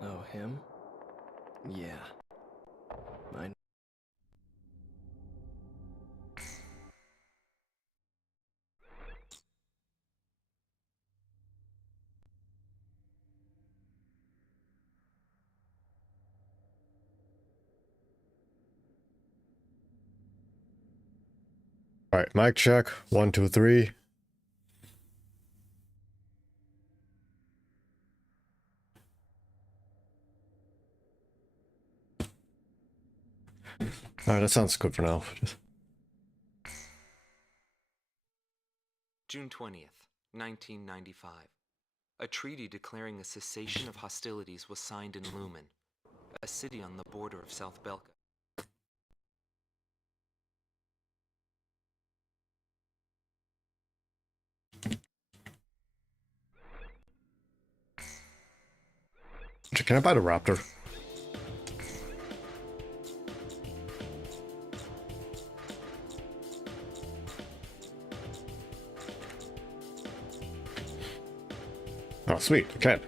Oh, him? Yeah. I... Alright, mic check. 1, 2, 3. Alright, that sounds good for now. June 20th, 1995. A treaty declaring a cessation of hostilities was signed in Lumen, a city on the border of South Belka. Can I buy the raptor? Oh, sweet. Okay.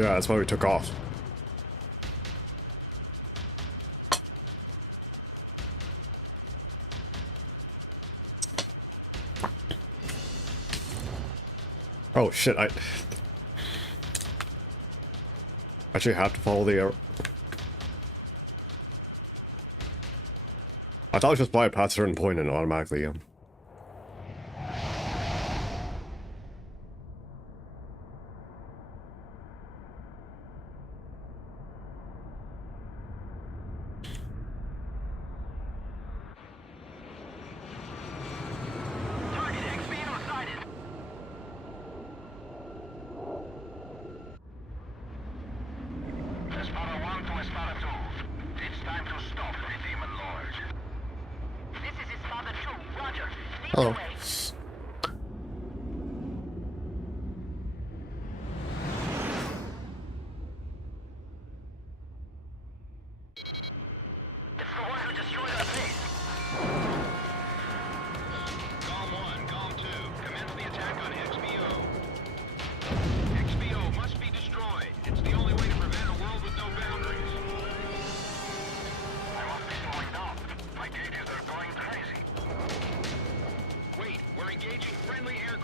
Yeah, that's why we took off. Oh shit, I actually have to follow the arrow. I thought it was just by past a certain point and automatically Hello.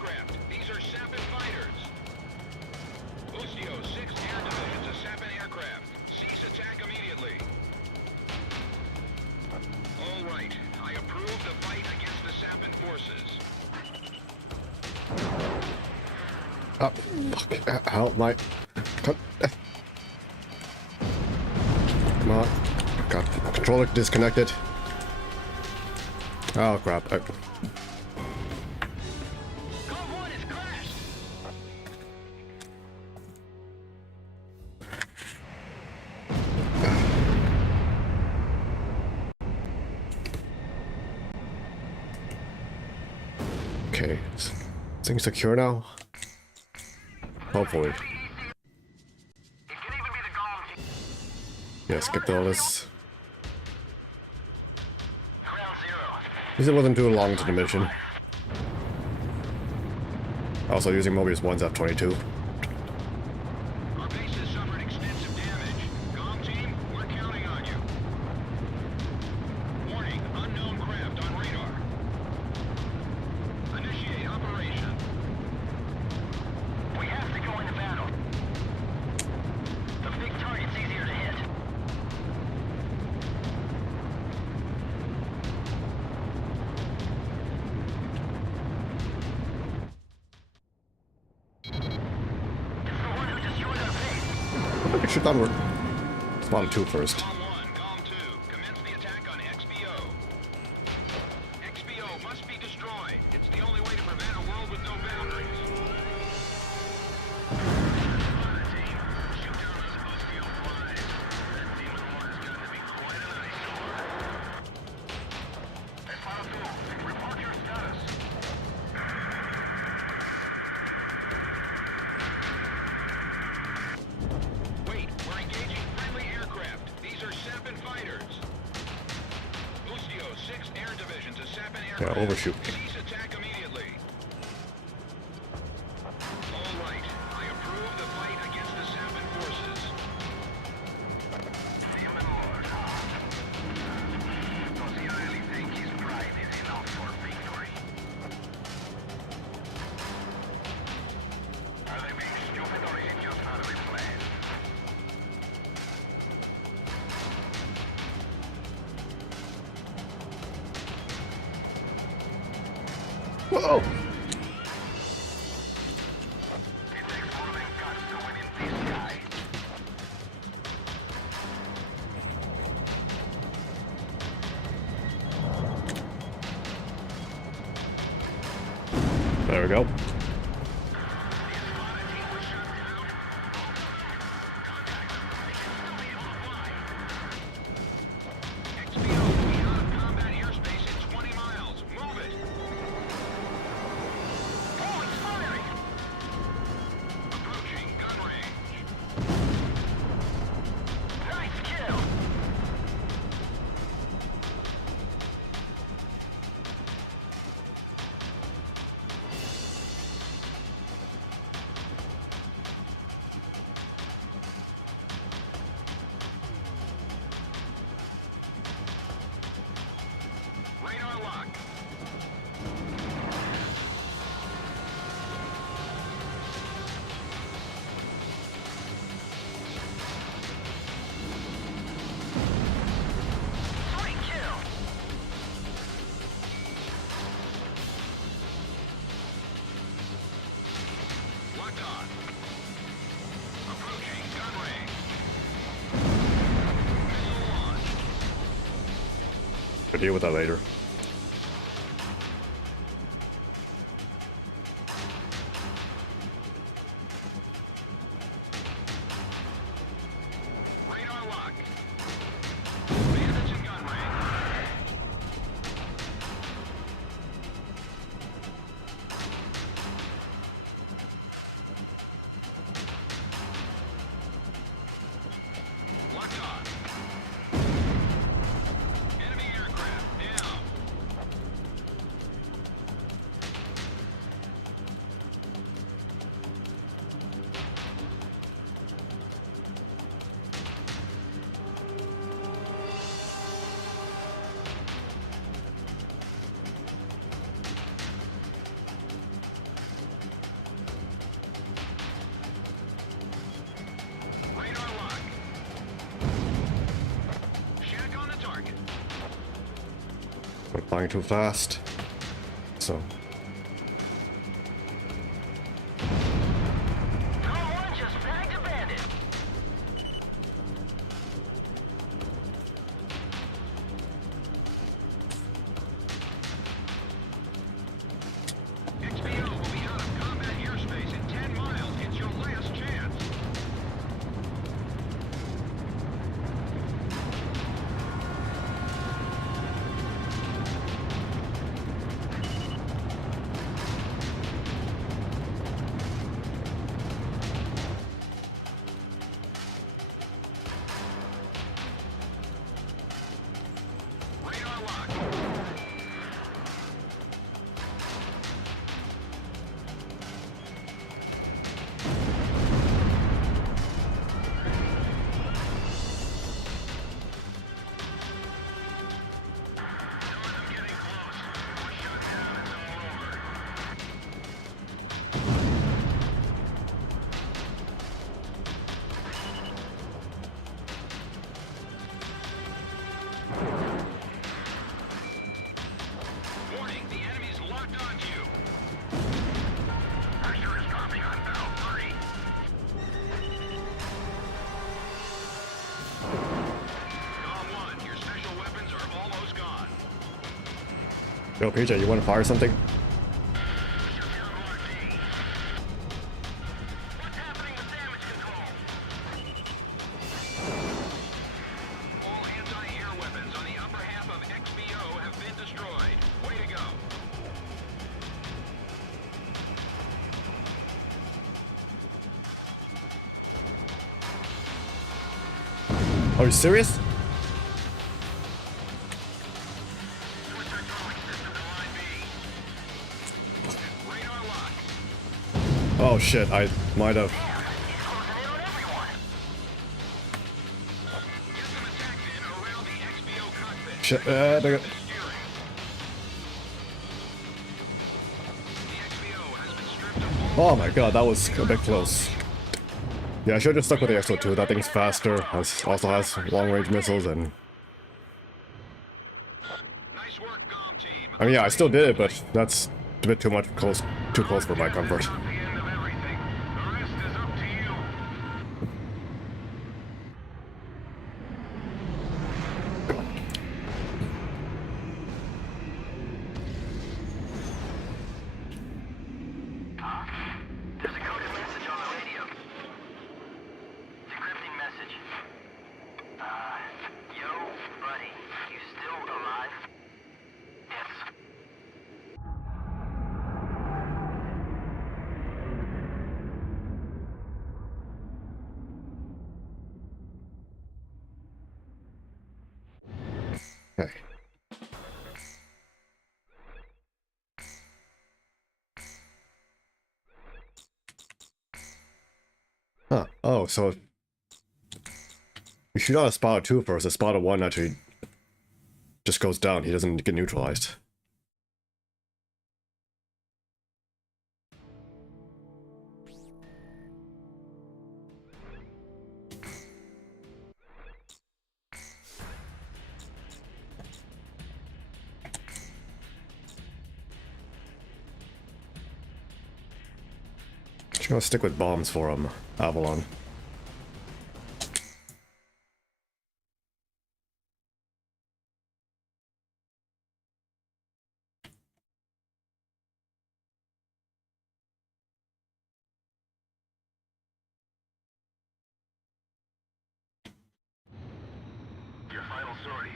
aircraft. These are Sapin fighters. Ustio, 6 air divisions of Sapin aircraft. Cease attack immediately. All right. I approve the fight against the Sapin forces. Oh, fuck. Help, mate. Come on. Got controller disconnected. Oh, crap. Club 1 has crashed. Okay. Things secure now? Hopefully. Yeah, skip all this. At least it wasn't too long to the mission. Also using Mobius 1's F-22. Our base has suffered extensive damage. Comm team, we're counting on you. Warning, unknown craft on radar. Initiate operation. We have to go into battle. The big target's easier to hit. I can shoot downward. Spawn 2 first. Comm 1, Comm 2, commence the attack on XBO. XBO must be destroyed. It's the only way to prevent a world with no boundaries. Shoot down those Ustio flies. That demon lord has got to be quite an eyesore. Espada 2, report your status. Wait, we're engaging friendly aircraft. These are Sapin fighters. Ustio, 6 air divisions of Sapin aircraft. Yeah, overshoot. Cease attack immediately. All right, I approve the fight against the Sapin forces. Demon Lord, does he really think his pride is enough for victory? Are they being stupid or is it just part of a plan? Whoa! It takes more than guts to win in this guy. There we go. XBO will be out of combat airspace in 20 miles. Move it! Oh, it's firing! Approaching gun range. Nice kill! Radar lock. Sweet kill. Locked on. Approaching gun range. Missile launched. We'll deal with that later. Radar lock. Bandits in gun range. Locked on. Enemy aircraft down. We're flying too fast. So. Yo, PJ, you want to fire something? All anti-air weapons on the upper half of XBO have been destroyed. Way to go. Are you serious? Oh shit, I might have. Shit, oh my god, that was a bit close. Yeah, I should have just stuck with the XO2. That thing's faster, also has long-range missiles, and... I mean, yeah, I still did it, but that's a bit too close for my comfort. Okay. Huh. Oh, so you shoot on a spot of 2 first. A spot of 1 actually just goes down. He doesn't get neutralized. Just gonna stick with bombs for him, Avalon. Your final sortie.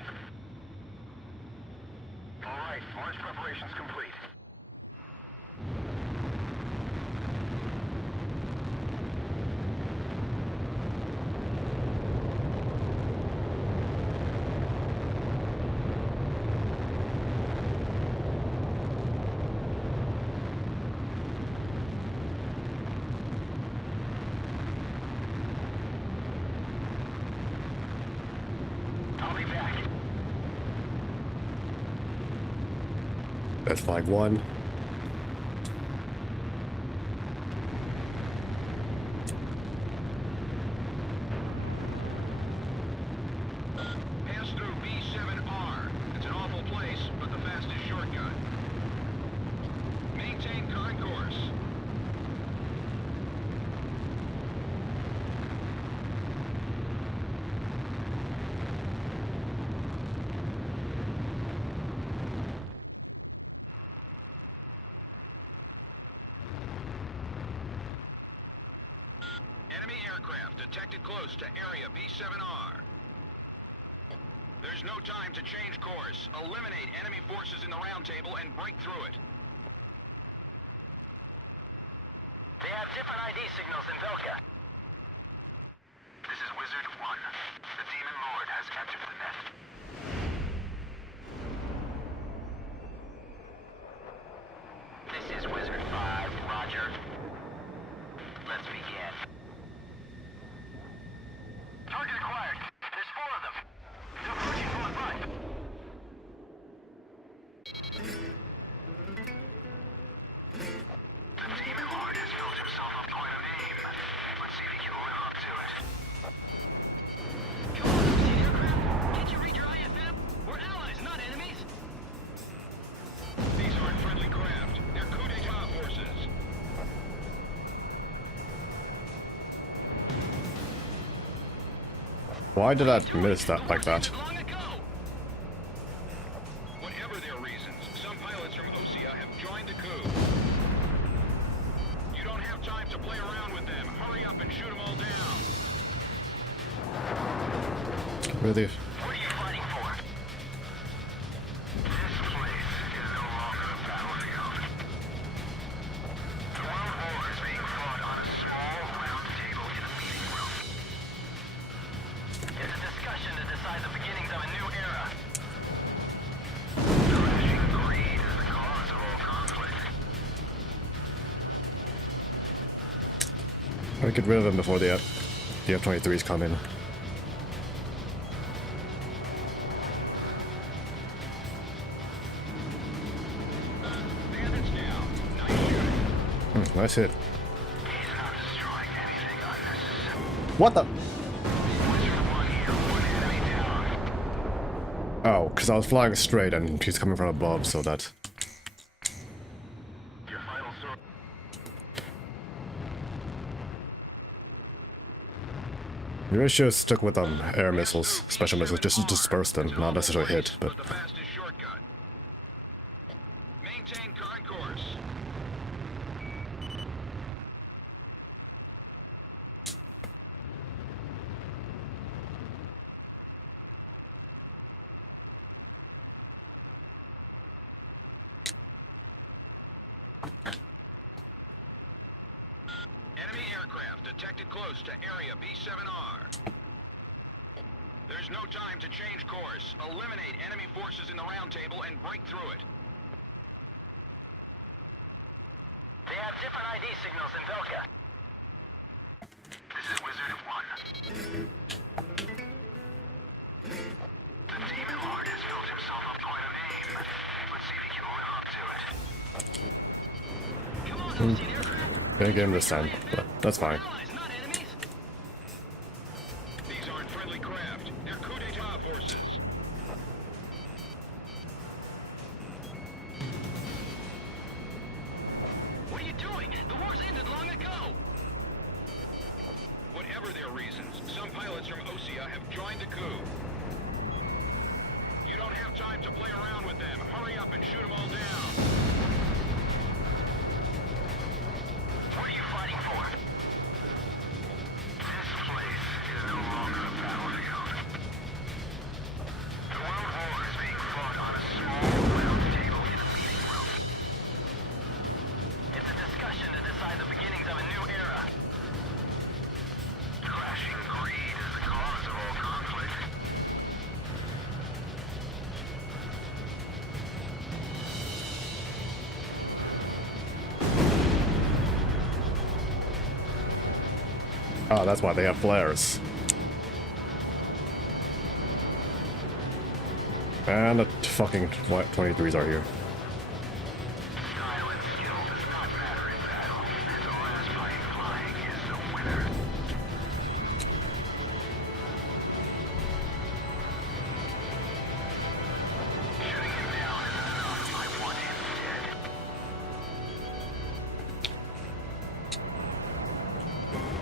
All right, launch preparations complete. I'll be back. That's flag 1. Pass through B7R. It's an awful place, but the fast Enemy aircraft detected close to area B7R. There's no time to change course. Eliminate enemy forces in the round table and break through it. They have different ID signals in Velka. This is Wizard 1. The Demon Lord has entered the net. This is Wizard 5, Roger. Let's begin. Target acquired. There's 4 of them. They're approaching from the front. The Demon Lord has built himself up quite a name. Let's see if he can live up to it. Come on, see the aircraft? Can't you read your IFM? We're allies, not enemies. These aren't friendly craft. They're coup d'etat forces. Why did I miss that like that? Long ago. Whatever their reasons, some pilots from Osea have joined the coup. You don't have time to play around with them. Hurry up and shoot them all down. Really? What are you fighting for? This place is no longer a battlefield. The World War is being fought on a small round table in a meeting room. It's a discussion to decide the beginnings of a new era. Crashing greed is the cause of all conflict. I get rid of them before the F-23s come in. Bandits down. Nice shooting. Nice hit. He's not destroying anything unnecessary. What the? Wizard 1 here, 1 enemy down. Oh, because I was flying straight and she's coming from above, so that. Your final sword. You really should have stuck with air missiles, special missiles, just to disperse them, not necessarily hit, but. The fastest shortcut. Maintain current course. Enemy aircraft detected close to area B7R. There's no time to change course. Eliminate enemy forces in the round table and break through it. They have different ID signals in Velka. This is Wizard 1. The Demon Lord has built himself up quite a name. Let's see if he can live up to it. Come on, see the aircraft? Gonna get him this time, but that's fine. Allies, not enemies. These aren't friendly craft. They're coup d'etat forces. What are you doing? The war's ended long ago. Whatever their reasons, some pilots from Osea have joined the coup. You don't have time to play around with them. Hurry up and shoot them all down. What are you fighting for? This place is no longer a battlefield. The World War is being fought on a small round table in a meeting room. It's a discussion to decide the beginnings of a new era. Crashing greed is the cause of all conflict. Oh, that's why they have flares. And the fucking 23s are here. Style and skill does not matter in battle. The last plane flying is the winner. Shooting him down isn't enough. I want him dead.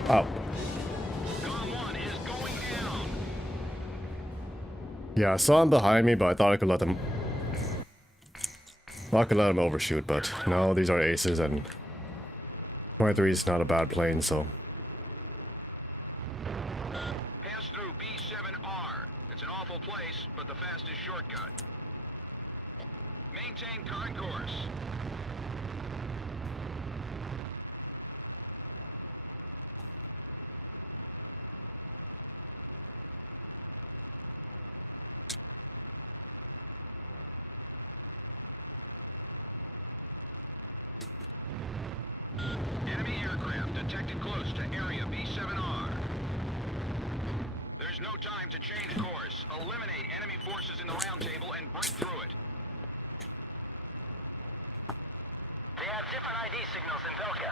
Oh. Gone 1 is going down. Yeah, I saw him behind me, but I thought I could let them. Well, I could let him overshoot, but no, these are aces, and 23 is not a bad plane, so shortcut. Maintain current course. Enemy aircraft detected close to area B7R. There's no time to change course. Eliminate enemy forces in the round table and break through it. They have different ID signals in Velka.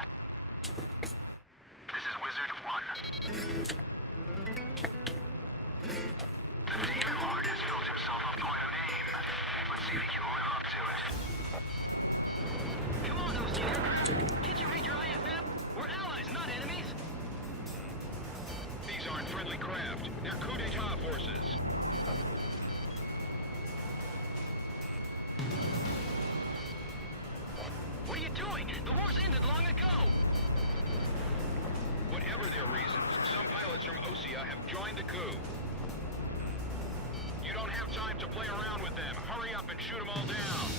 This is Wizard 1. The Demon Lord has built himself up quite a name. Let's see if he can live up to it. Come on, OC aircraft. Can't you read your IFM? We're allies, not enemies. These aren't friendly craft. They're coup d'etat forces. What are you doing? The war's ended long ago. Whatever their reasons, some pilots from Osea have joined the coup. You don't have time to play around with them. Hurry up and shoot them all down.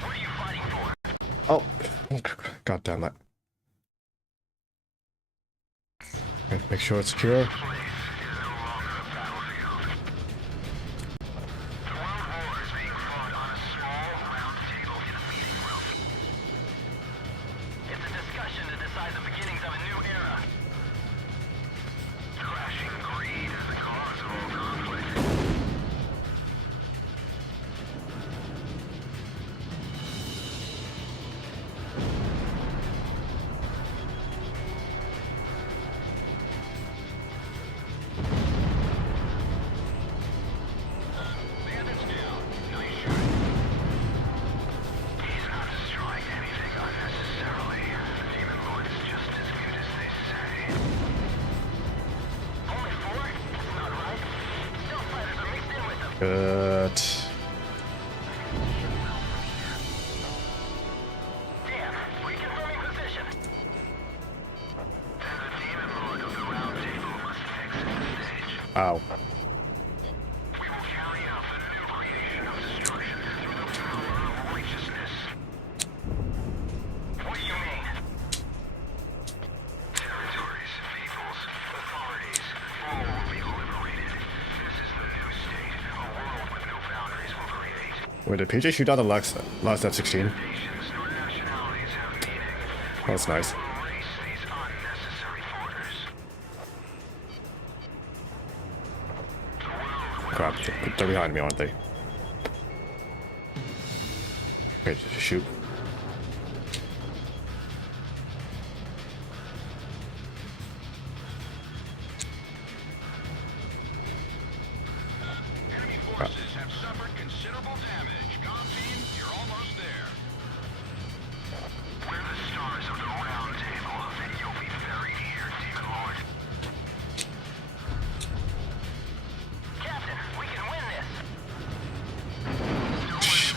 What are you fighting for? Oh, god damn it. Make sure it's secure. Place is no longer a battlefield. The World War is being fought on a small round table in a meeting room. It's a discussion to decide the beginnings of a new era. Crashing greed is the cause of all conflict. Bandits down. Nice shooting. He's not destroying anything unnecessarily. The Demon Lord is just as good as they say. Only 4? That's not right. Stealth fighters are mixed in with them. Good. Damn, reconfirming position. Then the Demon Lord of the Round Table must exit the stage. Ow. We will carry out the new creation of destruction through the power of righteousness. What do you mean? Territories, peoples, authorities, all will be liberated. This is the new state. A world with no boundaries will create. Wait, did PJ shoot out the last F-16? Nations nor nationalities have meaning. Oh, that's nice. We will erase these unnecessary borders. The world will Crap, they're behind me, aren't they? Okay, just shoot. Enemy forces have suffered considerable damage. Comm team, you're almost there. We're the stars of the Round Table, and you'll be buried here, Demon Lord. Captain, we can win this.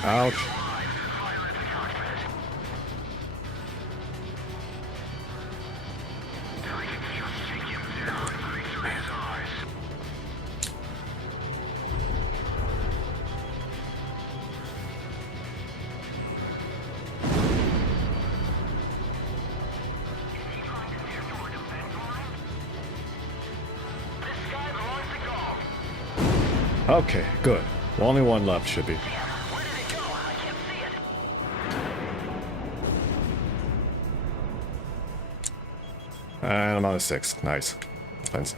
Ouch. Fire at the cockpit. I can just take him down right through his eyes. This sky belongs to Gaul. Okay, good. Well, only one left should be. Where did it go? I can't see it. And I'm on a 6. Nice. Thanks.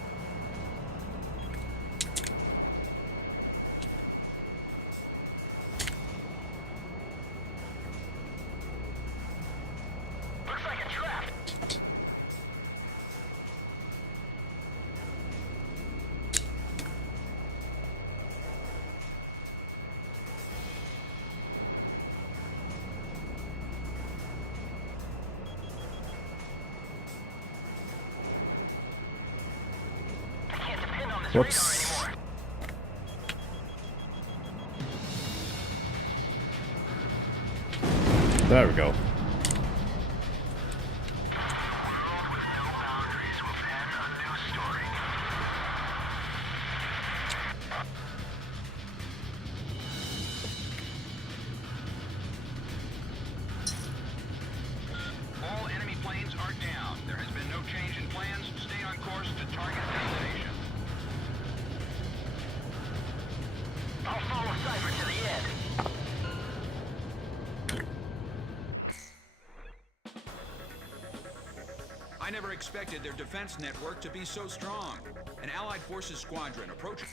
Looks like a trap. I can't depend on this Whoops. radar anymore. There we go. A world with no boundaries will pen a new story. expected their defense network to be so strong. An Allied Forces squadron approaching.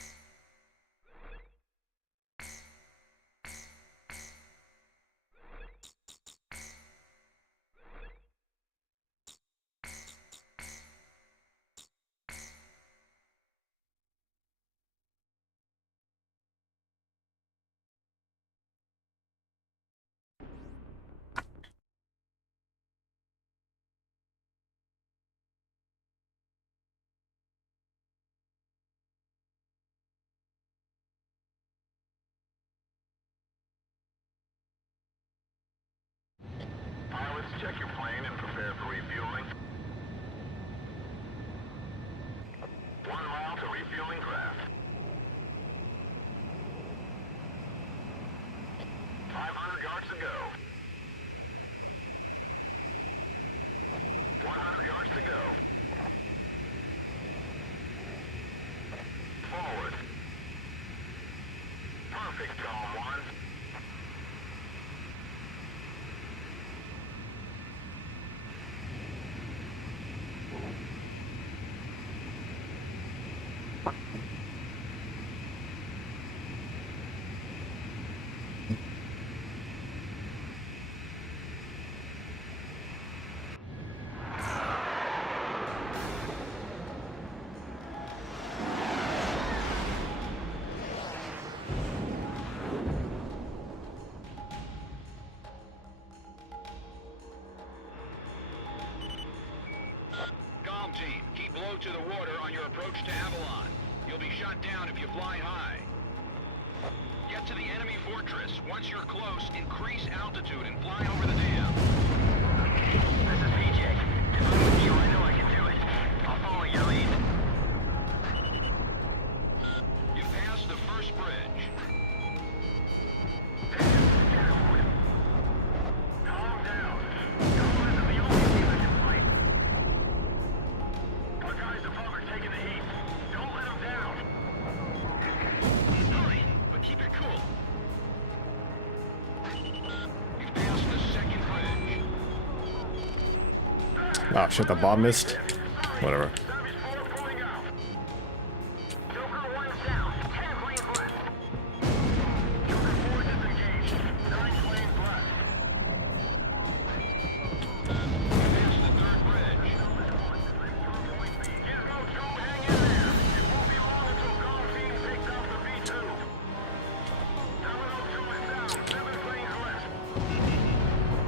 Pilots, check your plane and prepare for refueling. 1 mile to refueling craft. 500 yards to go. 100 yards to go. Forward. Perfect, Column 1. Team, keep low to the water on your approach to Avalon. You'll be shot down if you fly high. Get to the enemy fortress. Once you're close, increase altitude and fly over the dam. This is PJ. If I'm with you, I know I can do it. I'll follow your lead. You passed the first bridge. Calm down. Y'all isn't the only team that can fight. Our guys above are taking the heat. Don't let them down. Hurry, but keep it cool. You've passed the second bridge. Ah, shit, the bomb missed. Whatever. Service 4 pulling out. Joker 1's down. 10 planes left. Joker 4 disengaged. 9 planes left. Passed the third bridge. Gizmo 2, hang in there. It won't be long until Golf Team takes out the V2. Domino 2 is down. 7 planes left.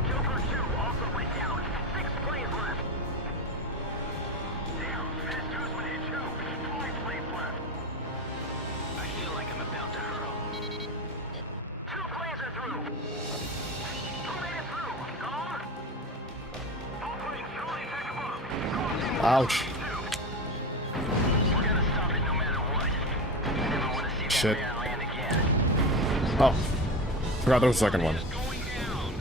Joker 2 also went down. 6 planes left. Damn, Fast 2's went hit too. 5 planes left. I feel like I'm about to hurl. 2 planes are through. Who made it through? Gone? All planes, Charlie, attack above. Golf Team Ouch. We're gonna stop it no matter what. I never want to see that Shit. man land again. Oh. Forgot there was a second one. Going down.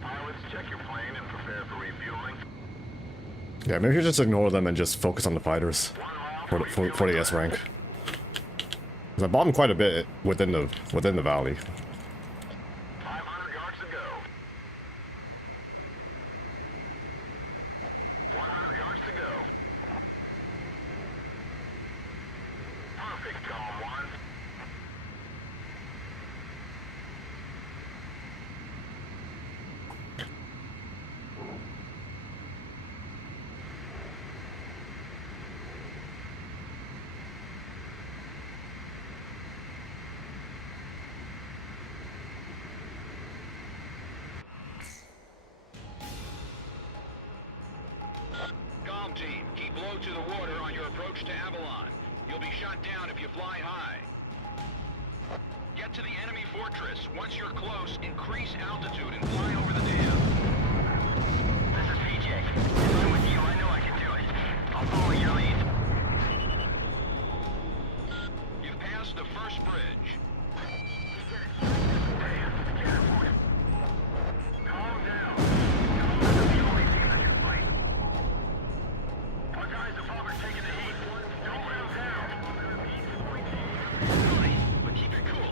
Pilots, check your plane and prepare for refueling. Yeah, maybe you just ignore them and just focus on the fighters for the S rank. 'Cause I bombed quite a bit within the valley. 500 yards to go. 100 yards to go. Perfect, Column 1. Golf Team, keep low to the water on your approach to Avalon. You'll be shot down if you fly high. Get to the enemy fortress. Once you're close, increase altitude and fly over the dam. This is PJ. If I'm with you, I know I can do it. I'll follow your lead. You've passed the first bridge. Calm down. Y'all isn't the only team that can fight. Our guys above are taking the heat. Don't let them down. Hurry, but keep it cool.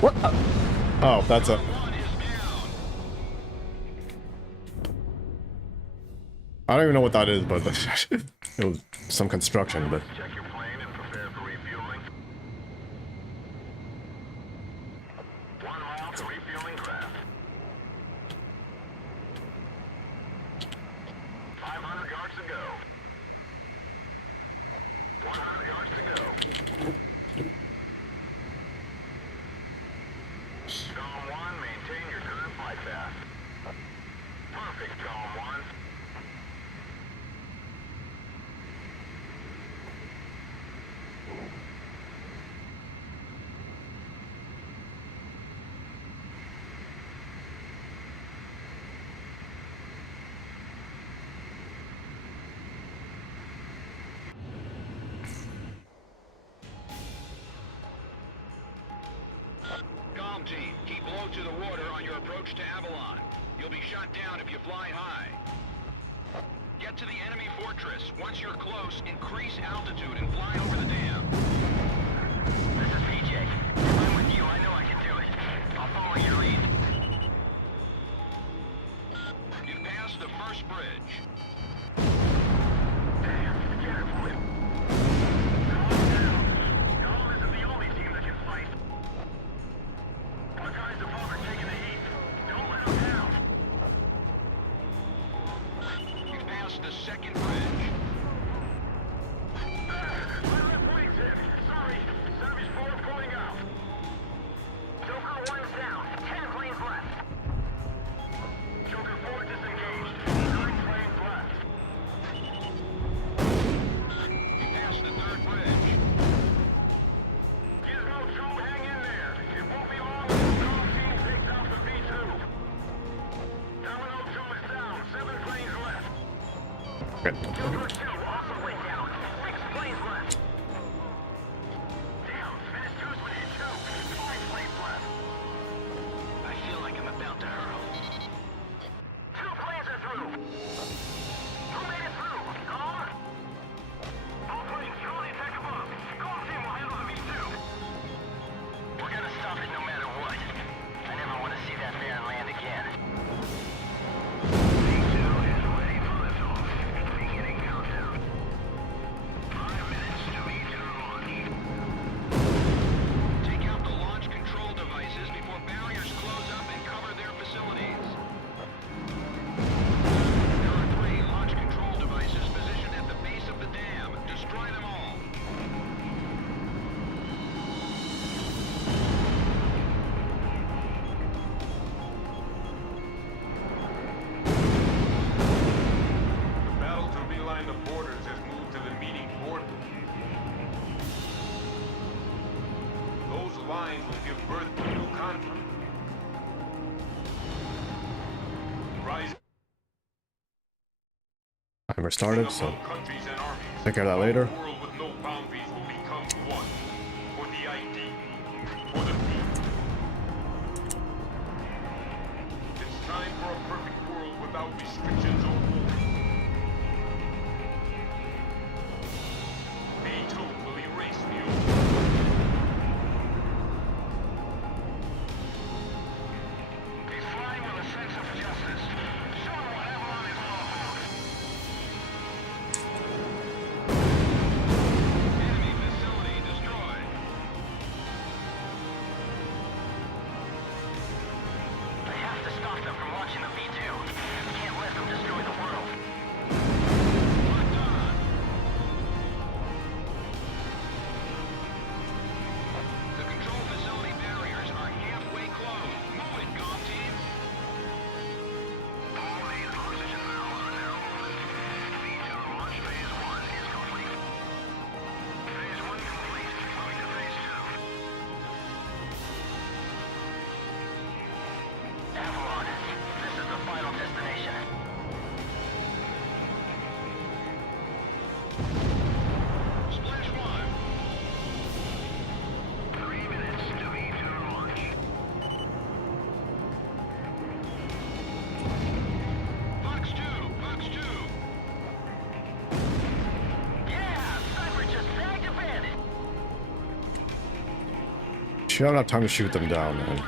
What? Oh, that's a... I don't even know what that is, but it was some construction, but... Check your plane and prepare for refueling. 1 mile to refueling craft. 500 yards to go. 100 yards to go. Column 1, maintain your current flight path. Perfect, Column 1. Comm team, keep low to the water on your approach to Avalon. You'll be shot down if you fly high. Get to the enemy fortress. Once you're close, increase altitude and fly over the dam. This is PJ. If I'm with you, I know I can do it. I'll follow your lead. You've passed the first bridge. Damn, careful. Calm down. Calm isn't the only team that can fight. Our guys above are taking the heat. Don't let them down. You've passed the second bridge. My left wing's hit. Sorry. Savage 4 pulling out. Joker 1's down. 10 planes left. Joker 4 disengaged. 9 planes left. You passed the third bridge. Gizmo 2, hang in there. It won't be long until Comm team takes out the V2. Domino 2 is down. 7 planes left. Okay. Joker 2 also went down. 6 planes left. Damn, Menace 2's been hit too. 5 planes left. I feel like I'm about to hurl. 2 planes are through. Who made it through? Column? All planes, control the attack above. Column team will handle the V2. We're gonna stop it no matter what. I never want to see that Baron land again. V2 is ready for liftoff. Beginning countdown. 5 minutes to V2 launch. Take out the launch control devices before barriers close up and cover their facilities. There are 3 launch control devices positioned at the base of the dam. Destroy them all. The battle to realign the borders has moved to the meeting port. Those lines will give birth to new conflict. Rise Timer started, so among countries and armies. take care of that later. A world with no boundaries will become one. For the ID. For the people. It's time for a perfect world without restrictions or war. V2 will erase the old. He's flying with a sense of justice. Show him what Avalon is all about. Enemy facility destroyed. I have to stop them from launching the V2. Can't let them destroy You don't have time to shoot them down, man.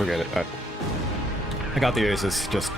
Forget it. I got the aces, just...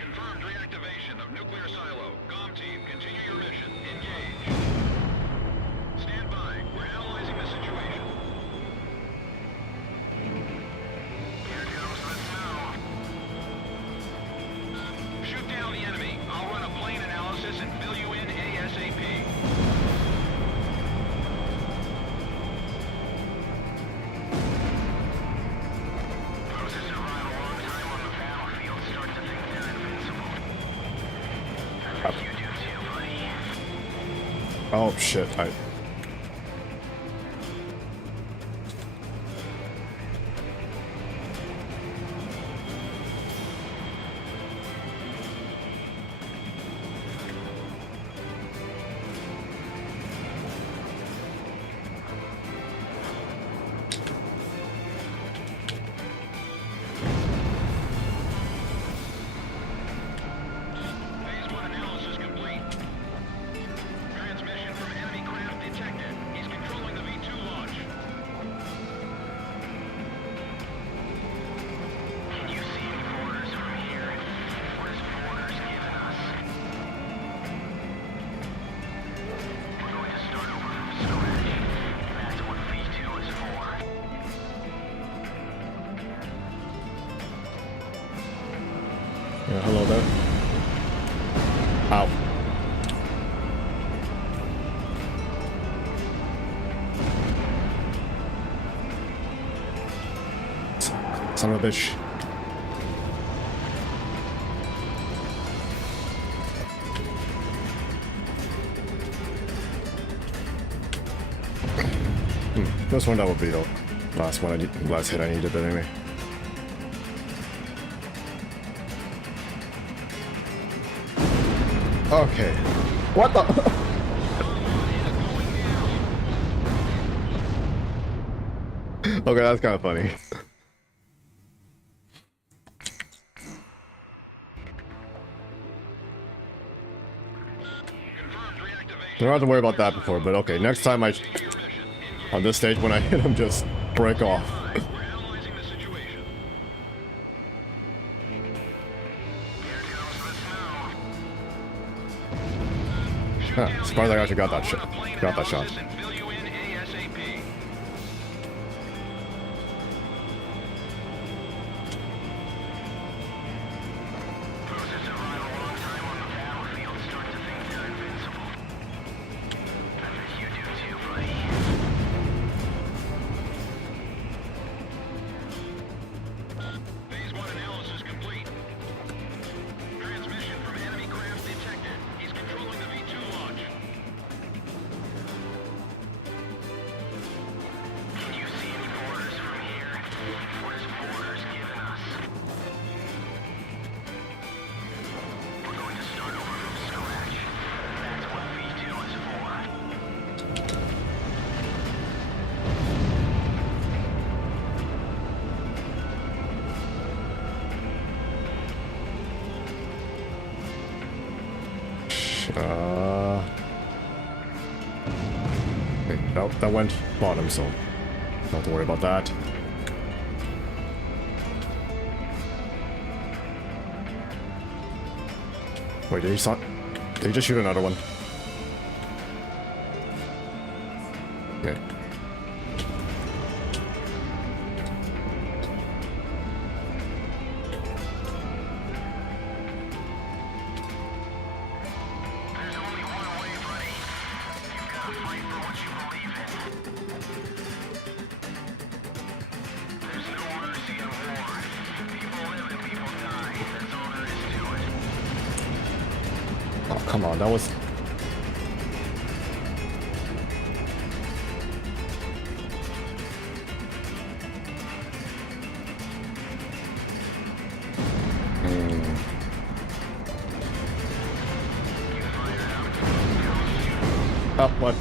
Confirmed reactivation of nuclear silo. COM team, continue your mission. Engage. Stand by. We're analyzing the situation. Here comes the snow. Shoot down the enemy. I'll run a plane analysis and fill you in ASAP. Oh shit, Yeah, hello there. Ow. Son of a bitch. This one, that would be the last one. Last hit I needed, but anyway. Okay. What the? Okay, that's kind of funny. Don't have to worry about that before, but okay, next time on this stage when I hit him, just break off. Huh, surprised I actually got that shot. Got that shot. Okay, that went bottom, so don't have to worry about that. Wait, did he just shoot another one? Okay. Oh, come on, that was... Oh, what?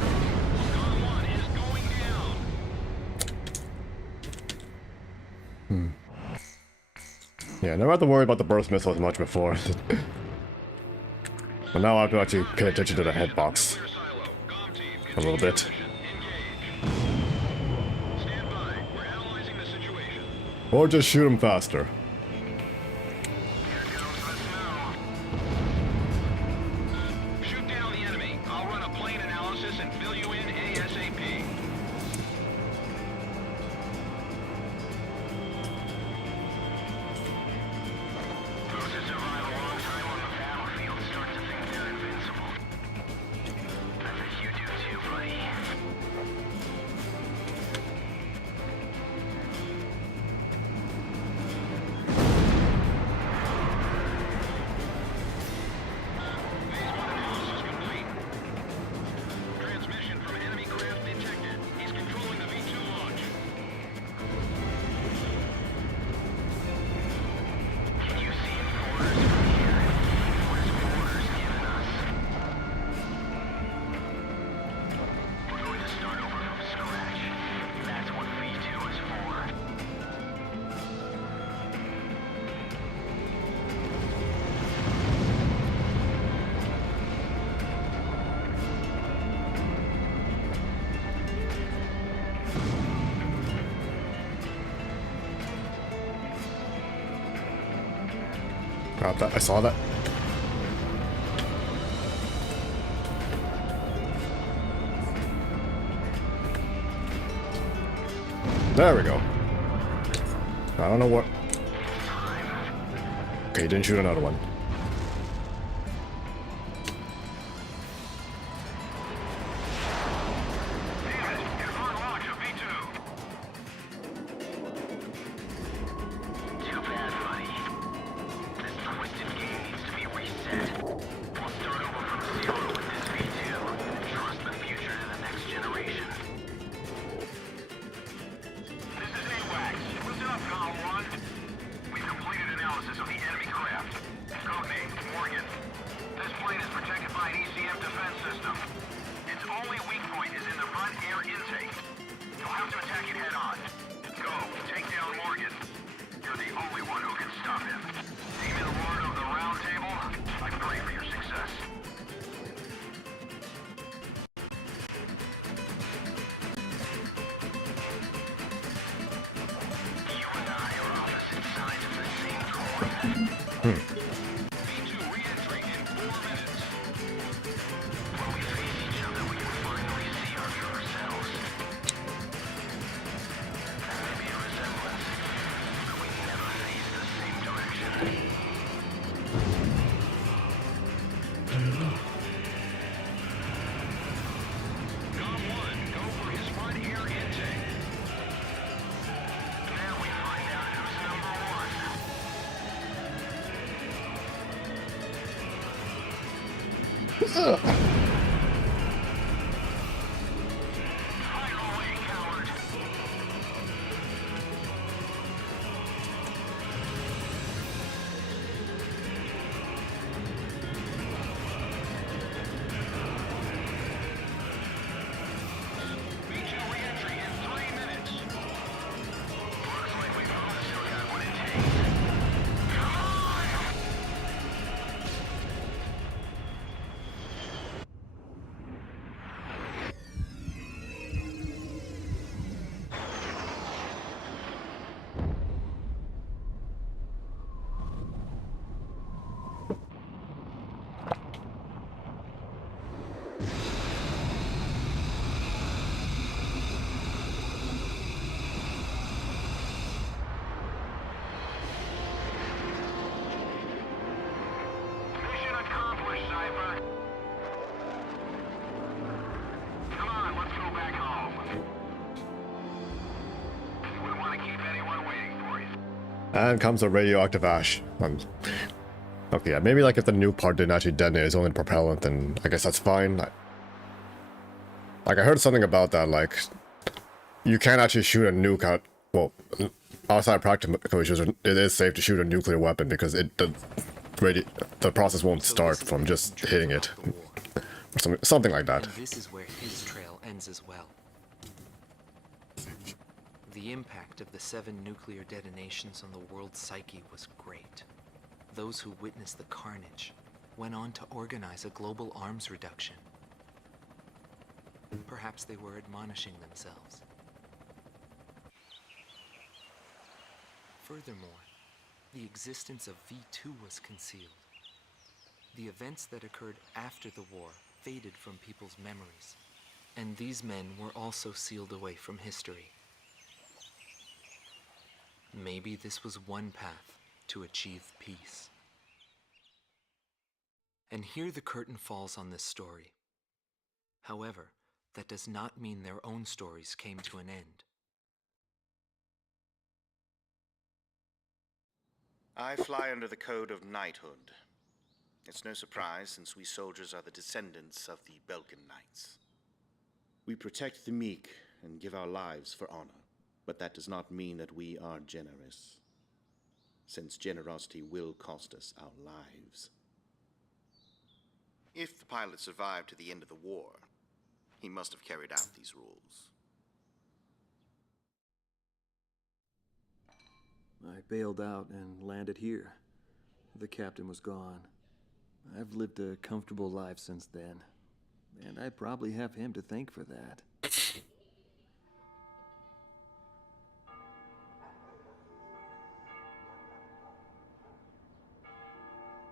Yeah, never have to worry about the burst missile as much before. But now I have to actually pay attention to the headbox a little bit. Or just shoot him faster. Shoot down the enemy. I'll run a plane analysis and fill you in ASAP. Those that survive a long time on the battlefield start to think they're invincible. I think you do too, buddy. Phase 1 analysis complete. Transmission from enemy craft detected. He's controlling the V2 launch. Can you see any orders from here? What is orders given us? We're going to start over from scratch. That's what V2 is for. Got that. I saw that. There we go. I don't know what. Okay, didn't shoot another one. Damn it! Confirm launch of V2. Too bad, buddy. This twisted game needs to be reset. We'll start over from zero with this V2 and trust the future to the next generation. Mission accomplished, Cypher. Come on, let's go back home. You wouldn't want to keep anyone waiting for you. And comes a radioactive ash. Okay, yeah, maybe like if the nuke part didn't actually detonate, it's only the propellant, then I guess that's fine. Like I heard something about that, like you can't actually shoot a nuke out. Well, outside of practical issues, it is safe to shoot a nuclear weapon because the process won't start from just hitting it, or something like that. And this is where his trail ends as well. The impact of the 7 nuclear detonations on the world's psyche was great. Those who witnessed the carnage went on to organize a global arms reduction. Perhaps they were admonishing themselves. Furthermore, the existence of V2 was concealed. The events that occurred after the war faded from people's memories, and these men were also sealed away from history. Maybe this was one path to achieve peace. And here the curtain falls on this story. However, that does not mean their own stories came to an end. I fly under the code of knighthood. It's no surprise, since we soldiers are the descendants of the Belkan Knights. We protect the meek and give our lives for honor, but that does not mean that we are generous, since generosity will cost us our lives. If the pilot survived to the end of the war, he must have carried out these rules. I bailed out and landed here. The captain was gone. I've lived a comfortable life since then, and I probably have him to thank for that.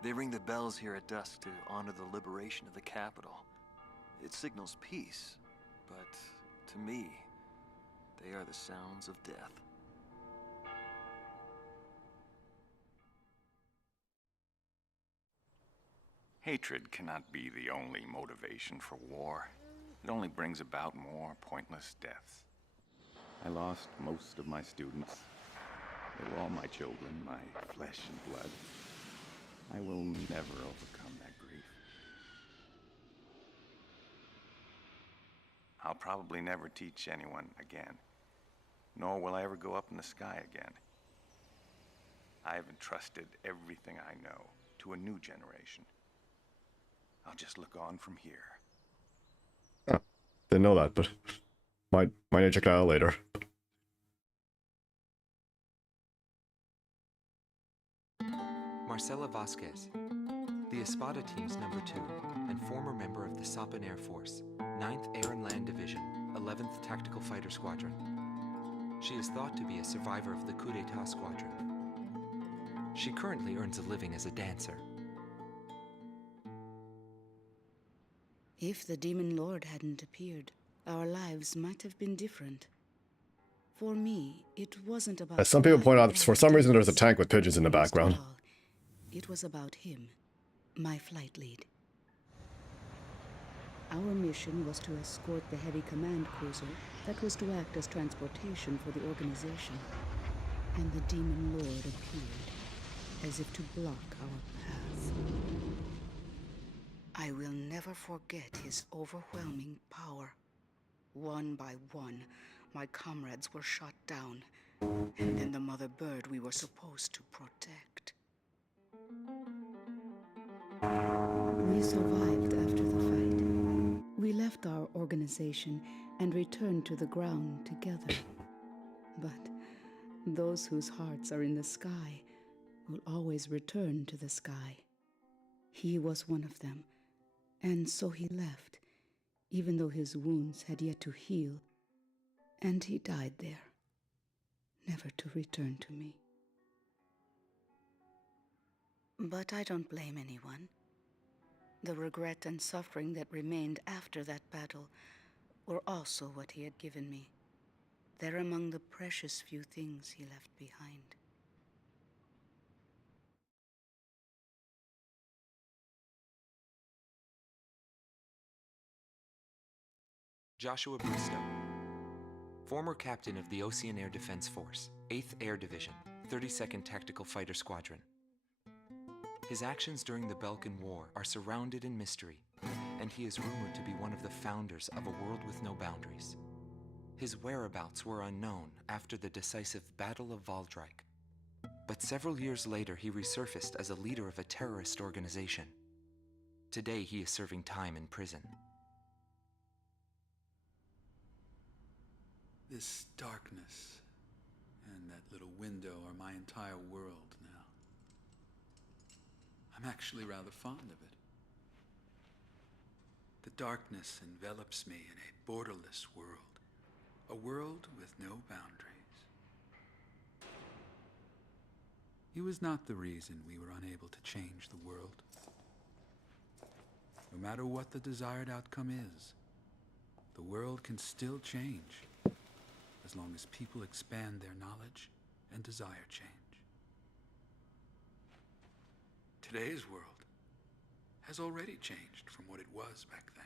They ring the bells here at dusk to honor the liberation of the capital. It signals peace, but to me, they are the sounds of death. Hatred cannot be the only motivation for war. It only brings about more pointless deaths. I lost most of my students. They were all my children, my flesh and blood. I will never overcome that grief. I'll probably never teach anyone again, nor will I ever go up in the sky again. I have entrusted everything I know to a new generation. I'll just look on from here. Oh, didn't know that, but might need to check it out later. Marcela Vasquez, the Espada team's number 2 and former member of the Sapan Air Force, 9th Air and Land Division, 11th Tactical Fighter Squadron. She is thought to be a survivor of the coup d'etat squadron. She currently earns a living as a dancer. If the Demon Lord hadn't appeared, our lives might have been different. For me, it wasn't about... As some people point out, for some reason there's a tank with pigeons in the background. It was about him, my flight lead. Our mission was to escort the heavy command cruiser that was to act as transportation for the organization. And the Demon Lord appeared, as if to block our path. I will never forget his overwhelming power. One by one, my comrades were shot down, and then the mother bird we were supposed to protect. We survived after the fight. We left our organization and returned to the ground together. But those whose hearts are in the sky will always return to the sky. He was one of them, and so he left, even though his wounds had yet to heal, and he died there, never to return to me. But I don't blame anyone. The regret and suffering that remained after that battle were also what he had given me. They're among the precious few things he left behind. Joshua Bristow, former captain of the Ocean Air Defense Force, 8th Air Division, 32nd Tactical Fighter Squadron. His actions during the Balkan War are surrounded in mystery, and he is rumored to be one of the founders of a world with no boundaries. His whereabouts were unknown after the decisive Battle of Valdreich, but several years later he resurfaced as a leader of a terrorist organization. Today he is serving time in prison. This darkness and that little window are my entire world now. I'm actually rather fond of it. The darkness envelops me in a borderless world, a world with no boundaries. He was not the reason we were unable to change the world. No matter what the desired outcome is, the world can still change, as long as people expand their knowledge and desire change. Today's world has already changed from what it was back then.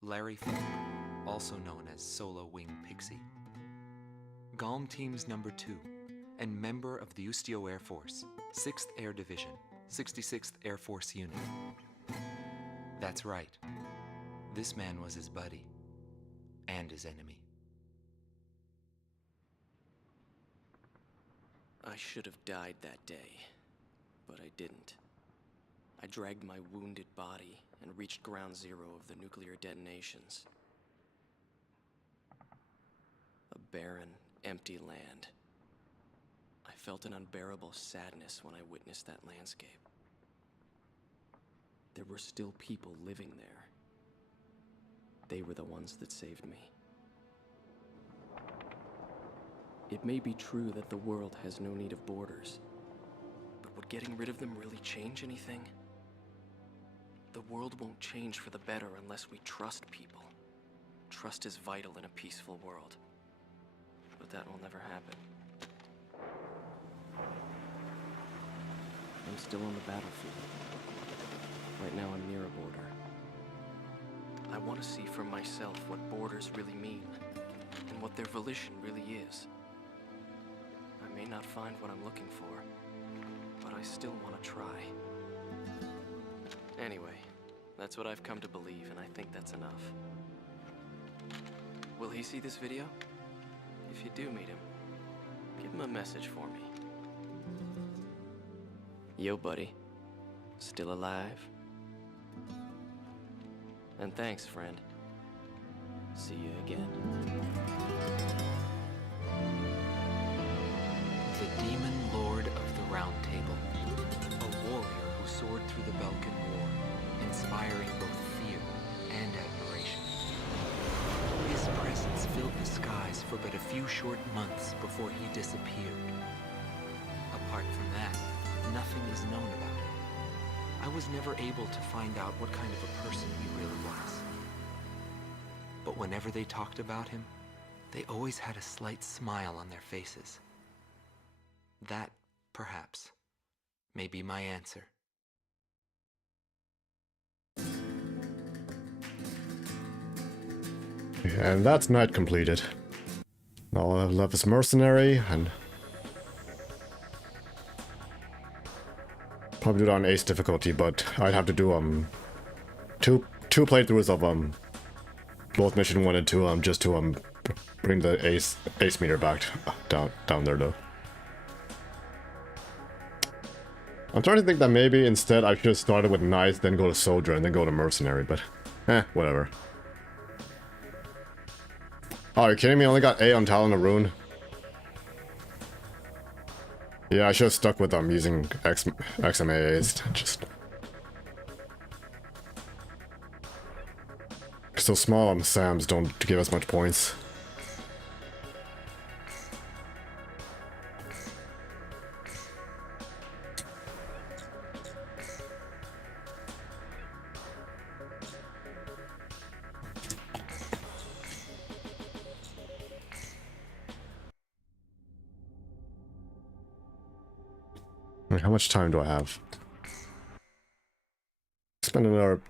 Larry Falk, also known as Solo Wing Pixie. GALM Team's number 2, and member of the Ustio Air Force, 6th Air Division, 66th Air Force Unit. That's right. This man was his buddy, and his enemy. I should have died that day, but I didn't. I dragged my wounded body and reached ground zero of the nuclear detonations. A barren, empty land. I felt an unbearable sadness when I witnessed that landscape. There were still people living there. They were the ones that saved me. It may be true that the world has no need of borders, but would getting rid of them really change anything? The world won't change for the better unless we trust people. Trust is vital in a peaceful world, but that will never happen. I'm still on the battlefield. Right now I'm near a border. I want to see for myself what borders really mean, and what their volition really is. I may not find what I'm looking for, but I still want to try. Anyway, that's what I've come to believe, and I think that's enough. Will he see this video? If you do meet him, give him a message for me. Yo, buddy. Still alive? And thanks, friend. See you again. The Demon Lord of the Round Table. A warrior who soared through the Balkan War, inspiring both fear and admiration. His presence filled the skies for but a few short months before he disappeared. Apart from that, nothing is known about him. I was never able to find out what kind of a person he really was. But whenever they talked about him, they always had a slight smile on their faces. That, perhaps, may be my answer. And that's night completed. All I have left is mercenary, and probably do it on ace difficulty, but I'd have to do two playthroughs of both mission 1 and 2 just to bring the ace meter back down there though. I'm trying to think that maybe instead I should have started with knight, then go to soldier, and then go to mercenary, but whatever. Oh, are you kidding me? I only got A on Talon of Rune. Yeah, I should have stuck with using XMAAs. Just so small SAMs don't give us much points. How much time do I have? Spend another...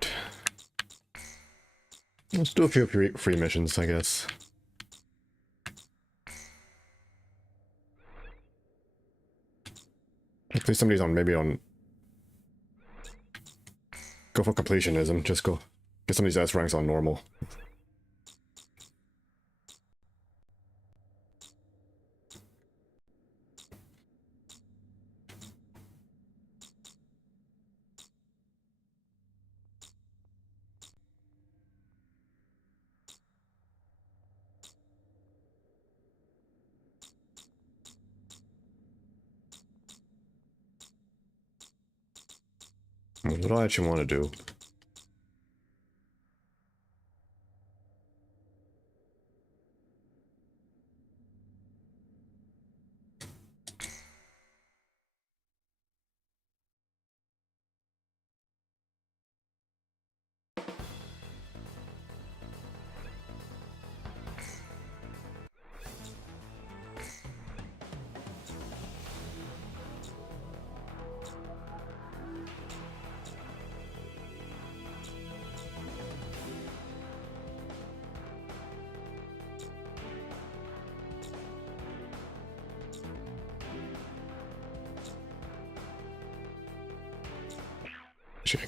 Let's do a few free missions, I guess. Hopefully somebody's on, maybe on... Go for completionism, just go... Get some of these S ranks on normal. What do I actually want to do?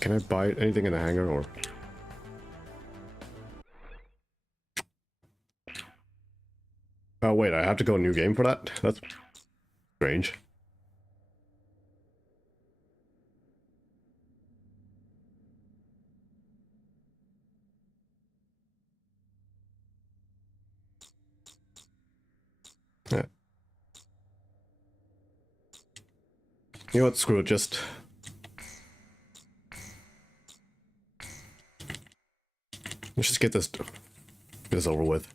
Can I buy anything in the hangar, or... Oh wait, I have to go new game for that? That's strange. Yeah. You know what, screw it, just... Let's just get this over with.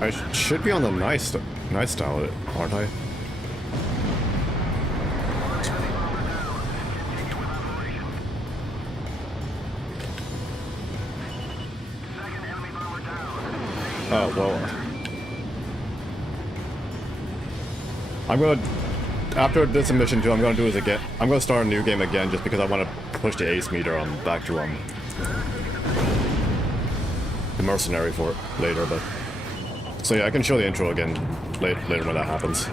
I should be on the nice style, aren't I? Oh, well. I'm gonna... After this mission 2, I'm gonna do this again. I'm gonna start a new game again just because I want to push the ace meter back to the mercenary for it later, but... So yeah, I can show the intro again later when that happens.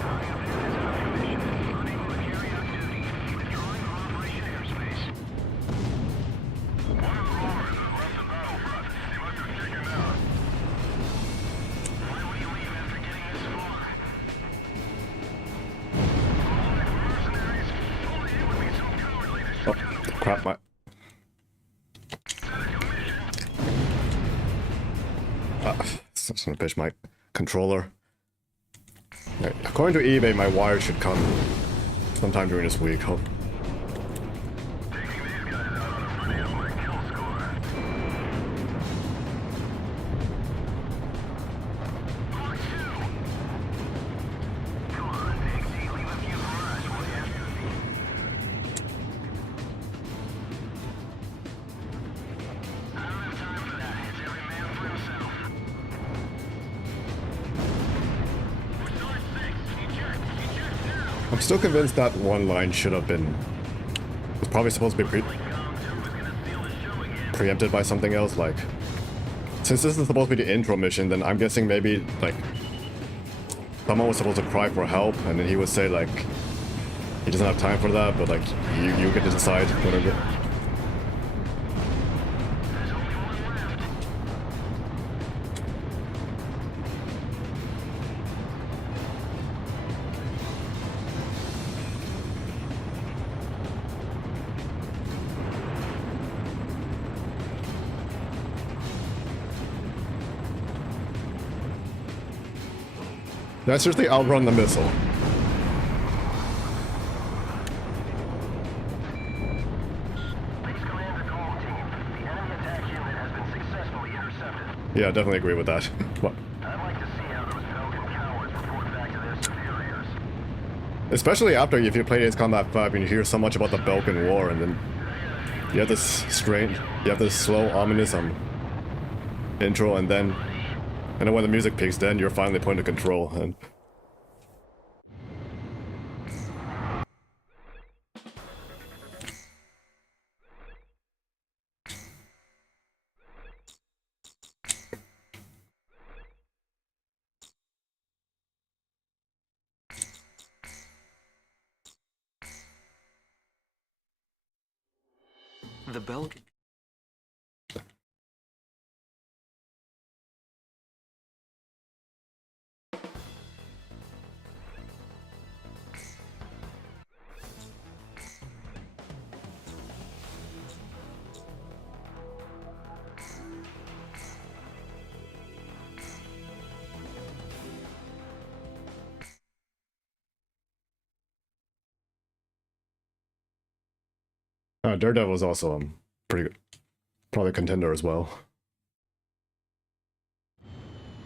Oh, crap, my... Son of a bitch, my controller. Right. According to eBay, my wire should come sometime during this week. Hope. I'm still convinced that one line should have been... was probably supposed to be preempted by something else, like... Since this is supposed to be the intro mission, then I'm guessing maybe, like... someone was supposed to cry for help, and then he would say, like... he doesn't have time for that, but, like, you get to decide whatever. That's just the outrun the missile. Yeah, definitely agree with that. What? I'd like to see how those Belgian cowards report back to their superiors. Especially after if you play Ace Combat 5 and you hear so much about the Balkan War, and then you have this strange, you have this slow, ominous intro, and then when the music peaks, then you're finally put into control. And The Belgian. Daredevil was also pretty good, probably a contender as well.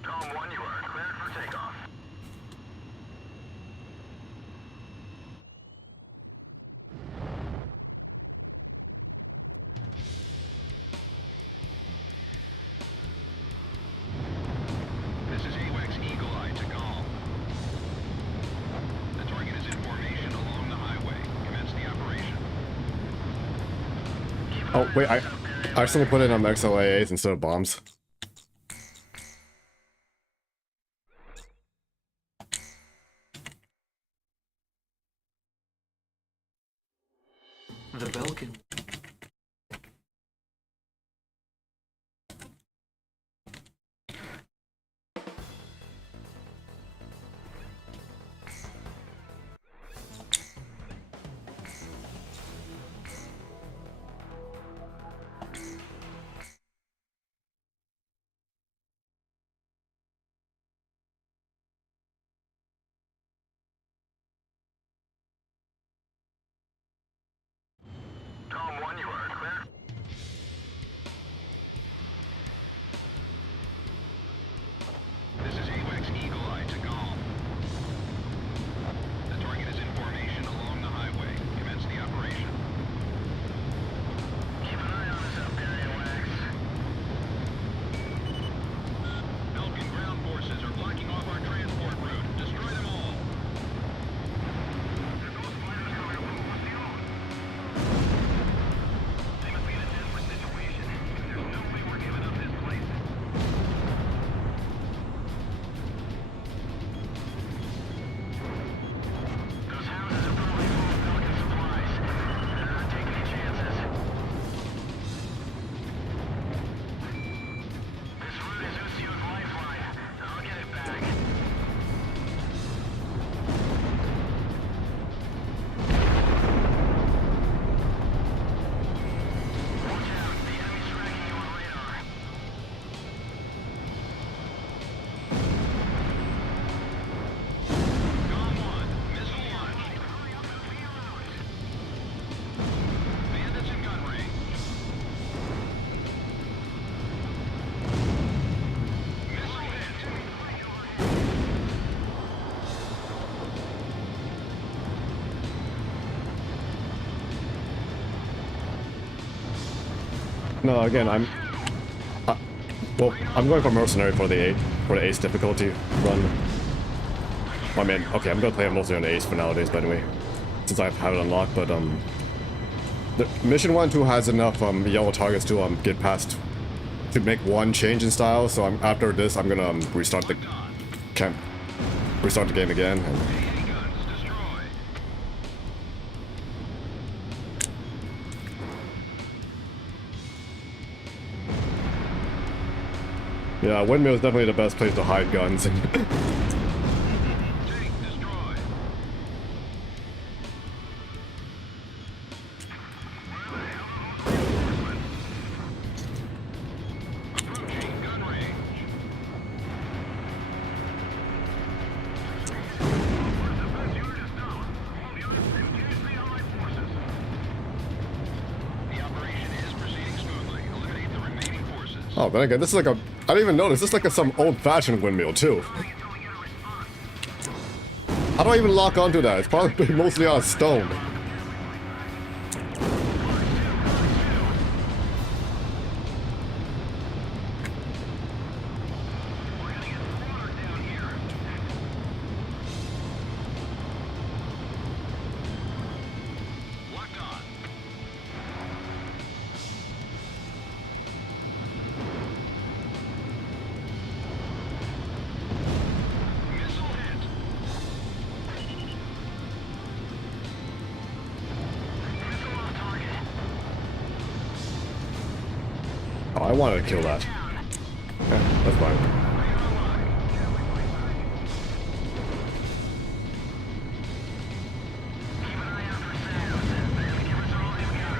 Tom 1, you are cleared for takeoff. This is AWACS Eagle Eye to Gall. The target is in formation along the highway. Commence the operation. Oh wait, I accidentally put in XLAAs instead of bombs. The Belgian. Tom No, again, well, I'm going for mercenary for the ace difficulty run. I mean, okay, I'm gonna play it mostly on ace for nowadays, by the way, since I have it unlocked. But the mission 1 and 2 has enough yellow targets to get past to make one change in style. So after this, I'm gonna restart the game again. Yeah, windmill is definitely the best place to hide guns. Oh, but again, this is like a... I didn't even notice. This is like some old-fashioned windmill, too. How do I even lock onto that? It's probably mostly on stone. Oh, I wanted to kill that. Yeah, that's fine.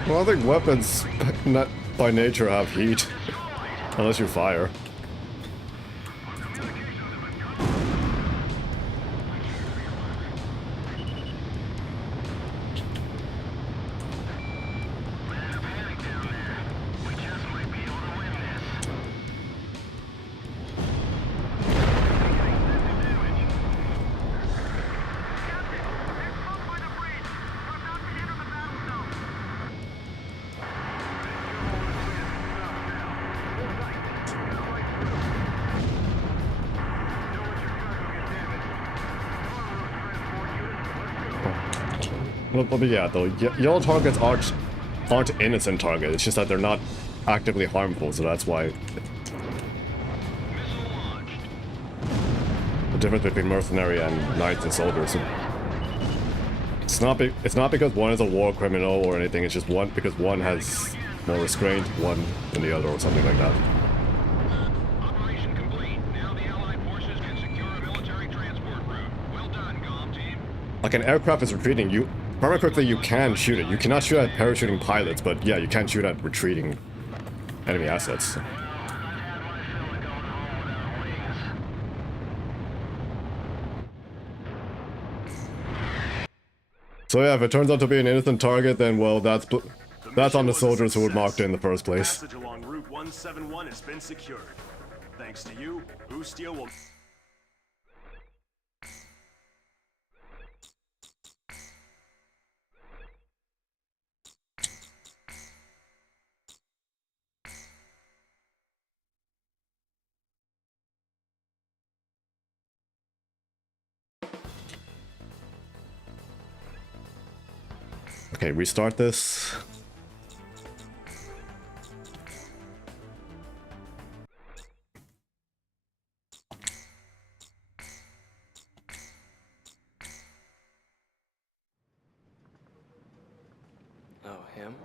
Well, I think weapons, not by nature, have heat. Unless you fire. But yeah, though, yellow targets aren't innocent targets. It's just that they're not actively harmful, so that's why. The difference between mercenary and knights and soldiers. It's not because one is a war criminal or anything. It's just because one has more restraint, one than the other, or something like that. Operation complete. Now the Allied forces can secure a military transport route. Well done, Comm Team. Like an aircraft is retreating, very quickly you can shoot it. You cannot shoot at parachuting pilots, but yeah, you can shoot at retreating enemy assets. So yeah, if it turns out to be an innocent target, then well, that's on the soldiers who were marked in the first place. Passage along Route 171 has been secured. Thanks to you, Ustio will... Okay, restart this. Oh, him?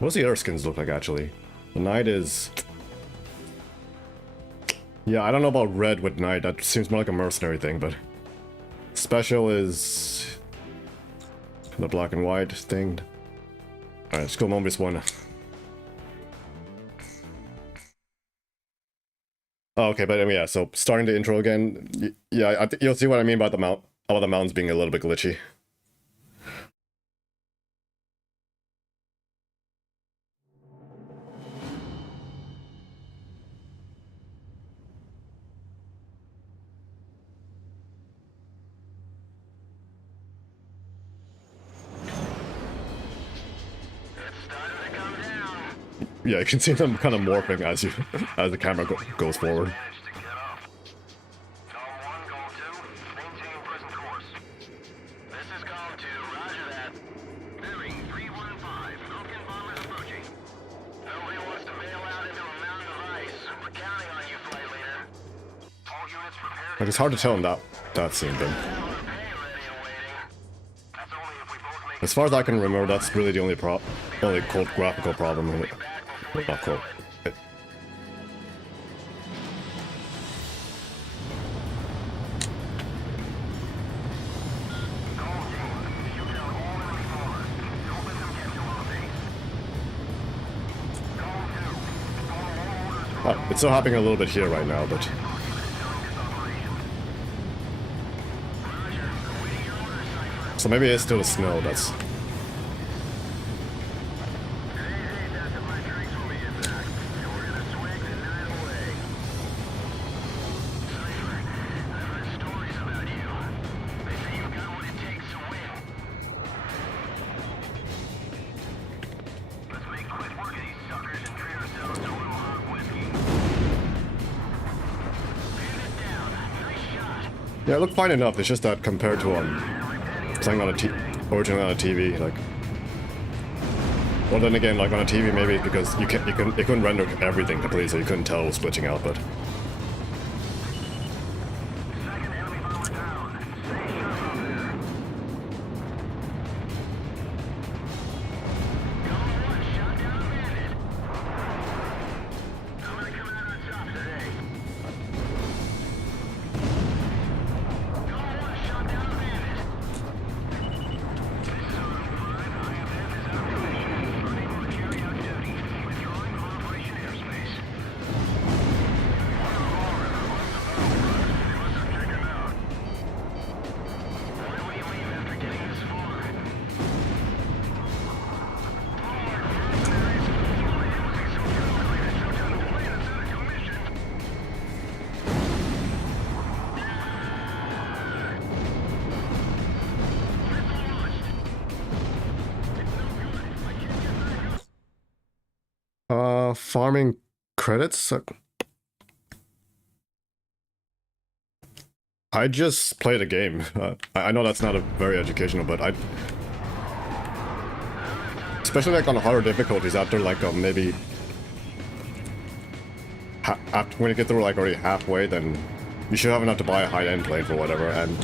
What's the other skins look like, actually? The Knight is... Yeah, I don't know about red with Knight. That seems more like a mercenary thing, but... Special is... the black and white thing. Alright, let's go on this one. Oh, okay, but yeah, so starting the intro again. Yeah, you'll see what I mean about the mountains being a little bit glitchy. yeah, you can see them kind of morphing as you as the camera goes forward. Managed to get up. Column 1, Column 2, maintain present course. This is Column 2, roger that. Bearing 315, Vulcan bombers approaching. Nobody wants to bail out into a mountain of ice. We're counting on you, flight leader. All units prepare. Like, it's hard to tell in that scene, but as far as I can remember, that's really the only quote graphical problem in it. Not quote. It's still happening a little bit here right now, but so maybe it's still the snow that's. Yeah, it looked fine enough. It's just that compared to playing on originally on a TV, like. Well, then again, like on a TV, maybe because it couldn't render everything completely, so you couldn't tell it was glitching out. But farming credits. I just played a game. I know that's not a very educational, but especially like on harder difficulties after like maybe after when you get through like already halfway, then you should have enough to buy a high-end plane for whatever. And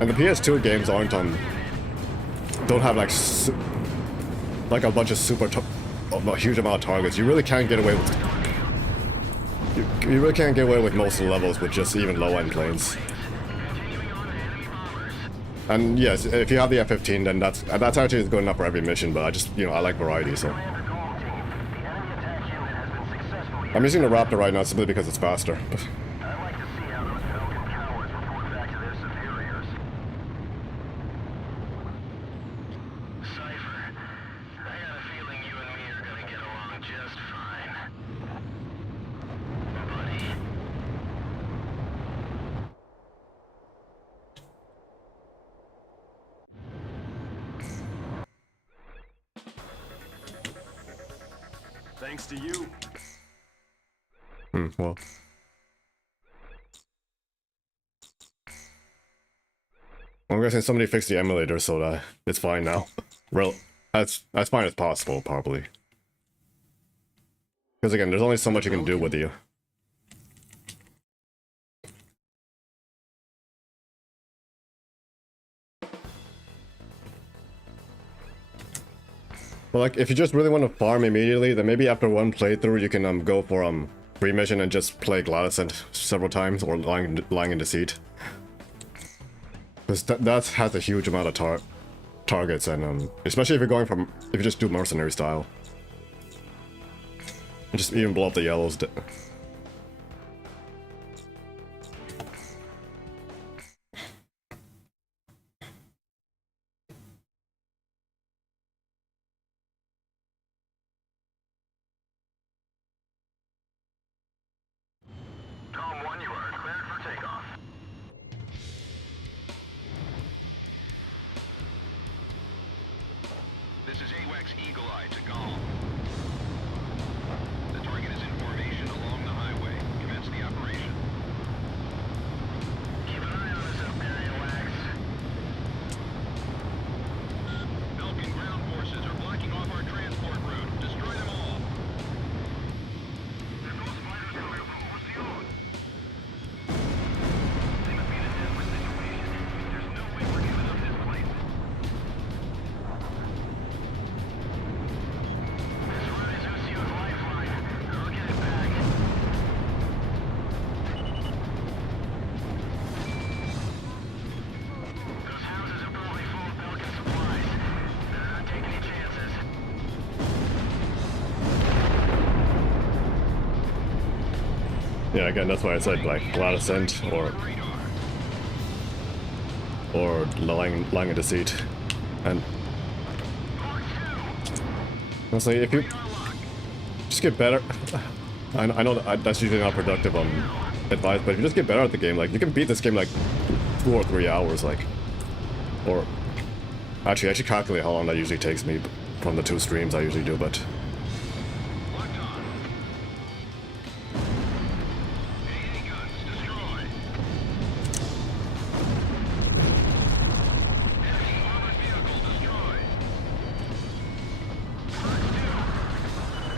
the PS2 games aren't don't have like a bunch of a huge amount of targets. You really can't get away with. You really can't get away with most of the levels with just even low-end planes. And yes, if you have the F-15, then that's actually good enough for every mission. But I just, I like variety, so. I'm using the Raptor right now simply because it's faster. Thanks to you. Well. I'm guessing somebody fixed the emulator so that it's fine now. Well, that's fine as possible, probably. Because again, there's only so much you can do with you. Well, like, if you just really want to farm immediately, then maybe after one playthrough you can go for free mission and just play Gladyscent several times, or lying in deceit. Because that has a huge amount of targets, and especially if you're if you just do mercenary style. And just even blow up the yellows. Eagle Eye to Golem. Yeah, again, that's why I said like Glad Ascent or lying in deceit. And honestly, if you just get better, I know that's usually not productive advice, but if you just get better at the game, like you can beat this game like 2 or 3 hours, like, or actually I should calculate how long that usually takes me from the 2 streams I usually do, but.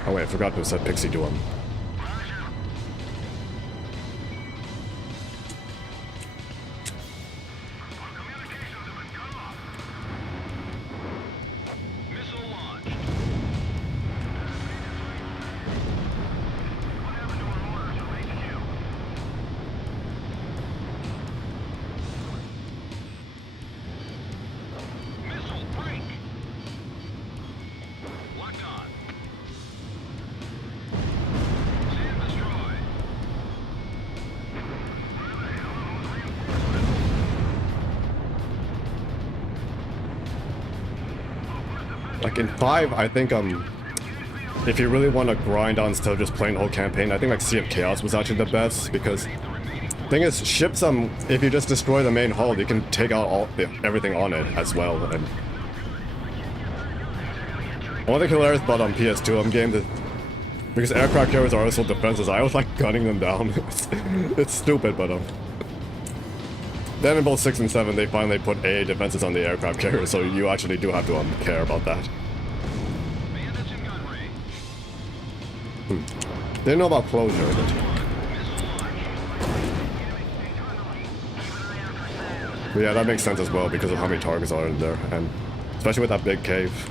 Oh wait, I forgot to set Pixie to him. Like in 5, I think if you really want to grind on instead of just playing the whole campaign, I think like Sea of Chaos was actually the best, because the thing is, ships if you just destroy the main hull, you can take out everything on it as well. And one of the hilarious about PS2 games is because aircraft carriers are also defenses, I was like gunning them down. It's stupid, but then in both 6 and 7, they finally put AA defenses on the aircraft carrier, so you actually do have to care about that. Didn't know about closure, but yeah, that makes sense as well because of how many targets are in there, and especially with that big cave.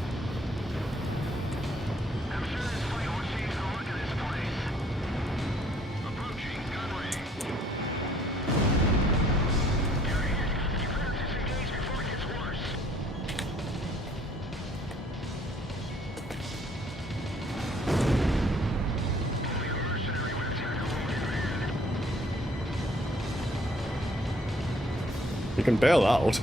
You can bail out.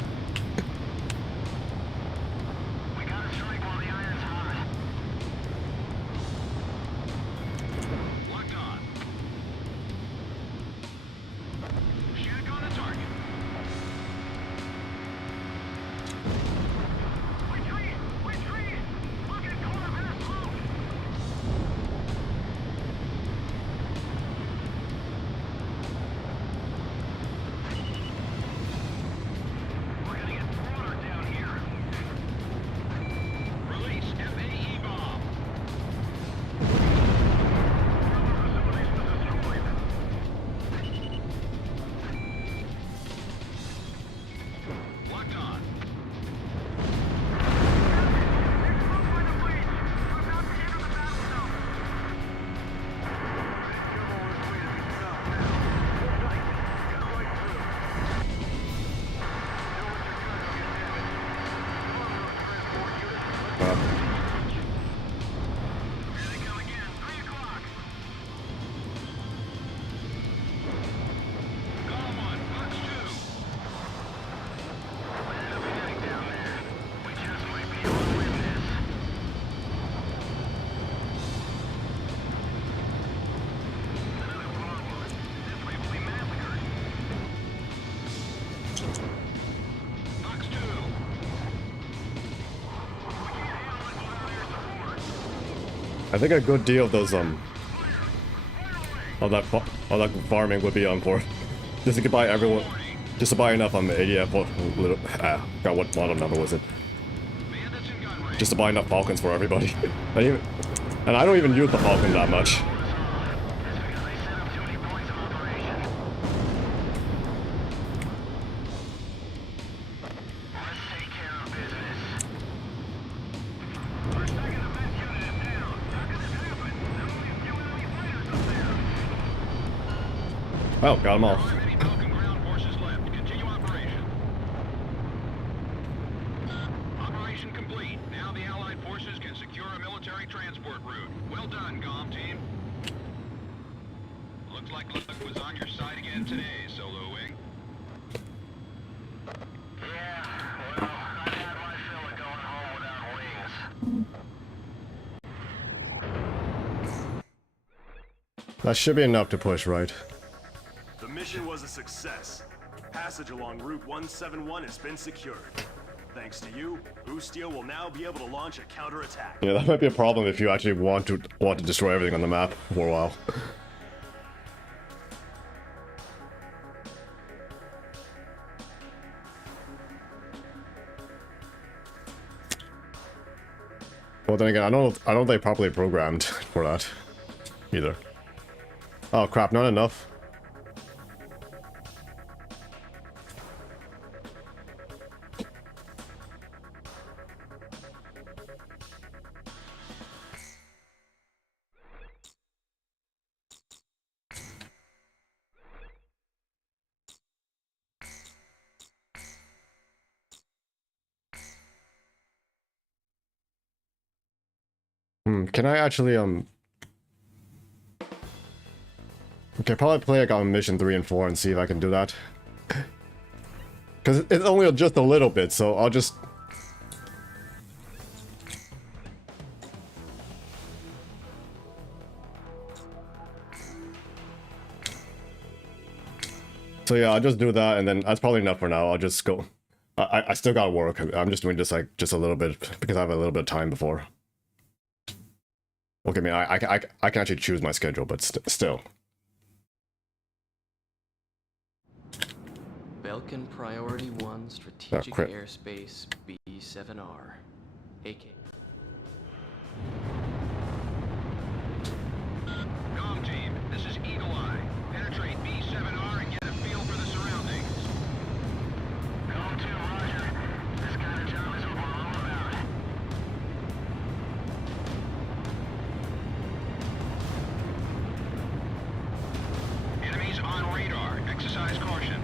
I think a good deal of those of that farming would be for just to buy everyone, just to buy enough on the ADF. Got what model number was it? Just to buy enough Falcons for everybody. And I don't even use the Falcon that much. Oh, got them all. Operation complete. Now the Allied forces can secure a military transport route. Well done, GOM team. Looks like Luck was on your side again today, Solo Wing. Yeah, well, I've had my fill of going home without wings. That should be enough to push, right? The mission was a success. Passage along Route 171 has been secured. Thanks to you, Boosteel will now be able to launch a counterattack. Yeah, that might be a problem if you actually want to destroy everything on the map for a while. Well, then again, I don't think they properly programmed for that either. Oh crap! Not enough. Can I actually okay, probably play like on mission 3 and 4 and see if I can do that. Cause it's only just a little bit, so I'll just. So yeah, I'll just do that, and then that's probably enough for now. I'll just go. I still got work. I'm just doing just a little bit because I have a little bit of time before. Okay, I mean, I can actually choose my schedule, but still. Belkin Priority 1 Strategic Airspace B7R. AK. Comm team, this is Eagle Eye. Penetrate B7R and get a feel for the surroundings. Comm 2, roger. This kind of job is over all about. Enemies on radar. Exercise caution.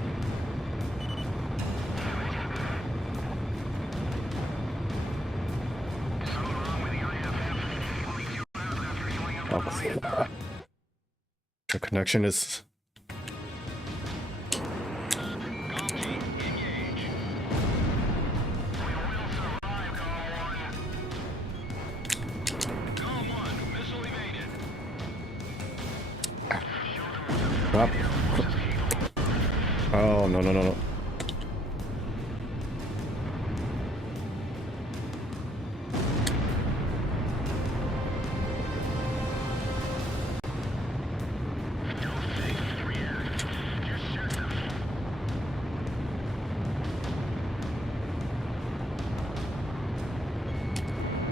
Something wrong with the IFF. Only 2 hours after healing up the body. The connection is. Comm team, engage. We will survive, Comm 1, missile evaded. Crap. Oh no.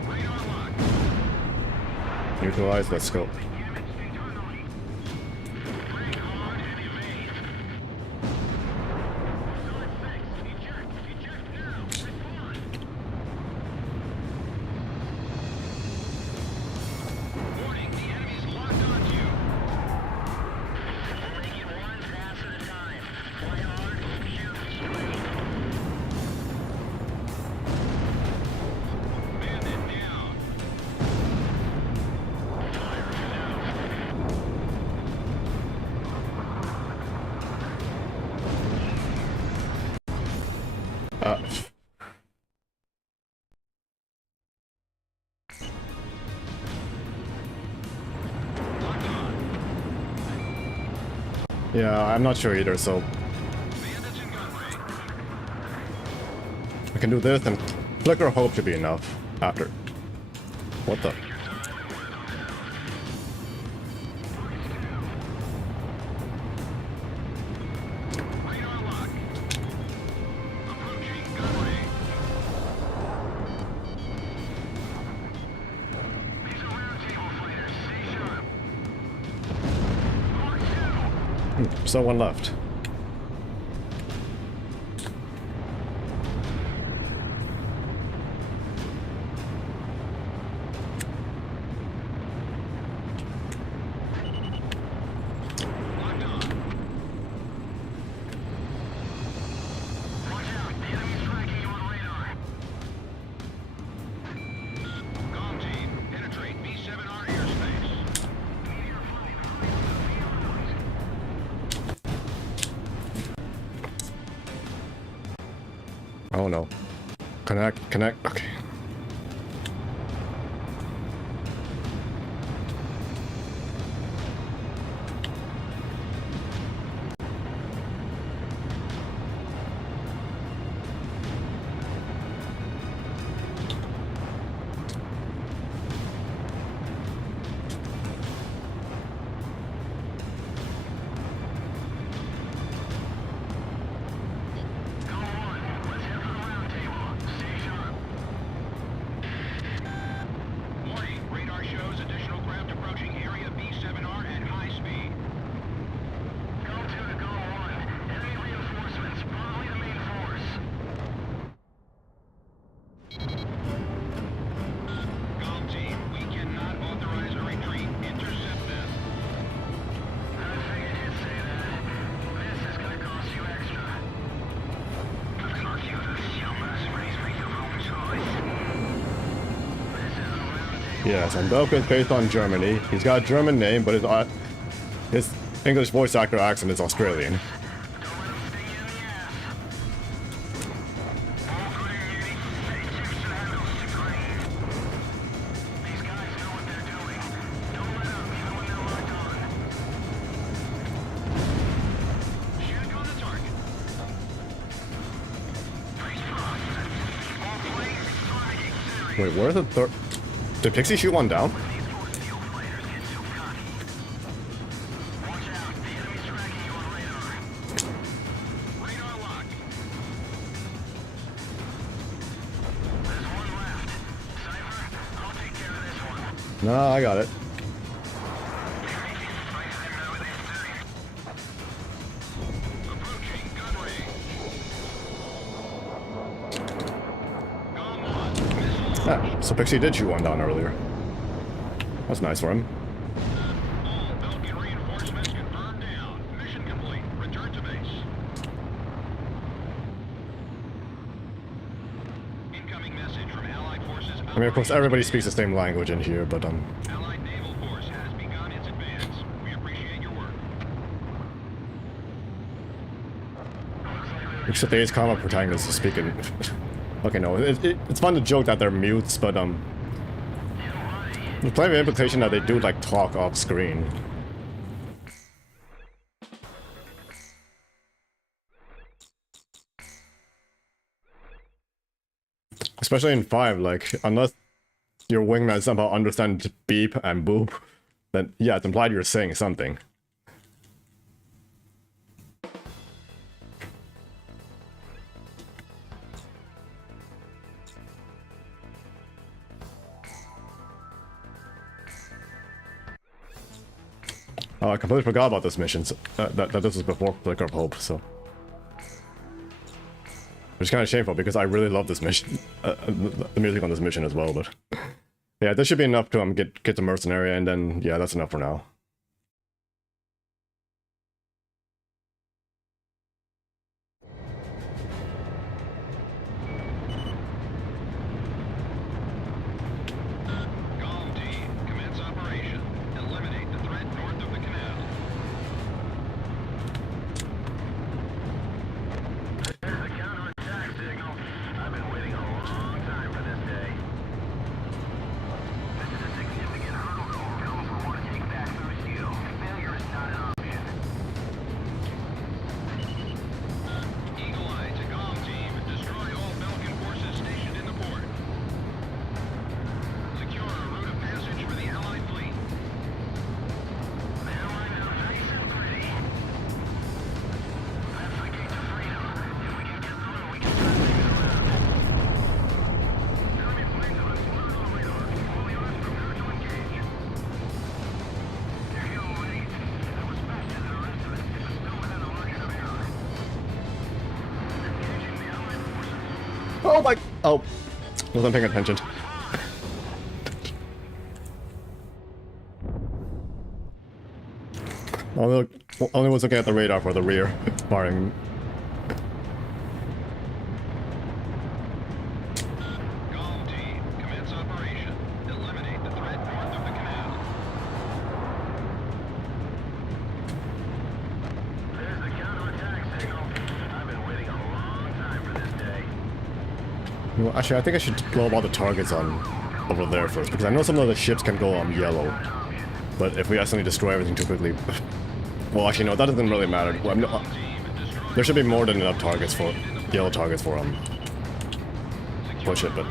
Radar lock. Neutralize. Let's go. Brake hard and evade. Solid 6, eject. Eject now. Respond. Warning, the enemy's locked onto you. We'll make it one pass at a time. Fly hard, shoot straight. Bandit down. Fire now. Locked on. Yeah, I'm not sure either. So Bandits in gun range. I can do this, and Flicker Hope should be enough after. What the? Radar lock. Approaching gun range. These are roundtable fighters. Stay sharp. Mark 2. Someone left. Locked on. Watch out. The enemy's tracking you on radar. Comm team, penetrate B7R airspace. Meteor 5, hurry up the field noise. Oh no. Connect. Okay. Warning, radar shows additional craft approaching area B7R at high speed. Go 2 to Go 1. Enemy reinforcements, probably the main force. Golf team, we cannot authorize a retreat. Intercept them. I figured you'd say that. This is gonna cost you extra. Of course you mercenaries make your own choice. This is a round table. Yes, and Belk is based on Germany. He's got a German name, but his English voice actor accent is Australian. Don't let them sting you in the ass. All green units, say tips and handles to green. These guys know what they're doing. Don't let up even when they're locked on. Shoot on the target. Freeze frost. All planes flagging series. Wait, where's the third? Did Pixie shoot one down? These force field fighters get too cocky. Watch out, the enemy's tracking you on radar. Radar lock. There's one left. Cypher, I'll take care of this one. No, I got it. Approaching gun range. Gong 1. Missile. Ah, so Pixie did shoot one down earlier. That's nice for him. All Belgian reinforcements confirmed down. Mission complete. Return to base. Incoming message from Allied forces. I mean, of course, everybody speaks the same language in here, but Allied naval force has begun its advance. We appreciate your work. except the Ace Combat protagonist is speaking. Okay, no, it's fun to joke that they're mutes, but there's plenty of implication that they do like talk off screen. Especially in 5, like, unless your wingman somehow understands beep and boop, then yeah, it's implied you're saying something. Oh, I completely forgot about this mission, so, that this was before Flicker of Hope, so... Which is kind of shameful, because I really love this mission, the music on this mission as well, but... Yeah, this should be enough to get the mercenary, and then, yeah, that's enough for now. Oh my... Oh. Wasn't paying attention. Only was looking at the radar for the rear firing. Well, actually, I think I should blow up all the targets on over there first, because I know some of the ships can go on yellow. But if we accidentally destroy everything too quickly... Well, actually, no, that doesn't really matter. Well, there should be more than enough targets for... yellow targets for, push it, but...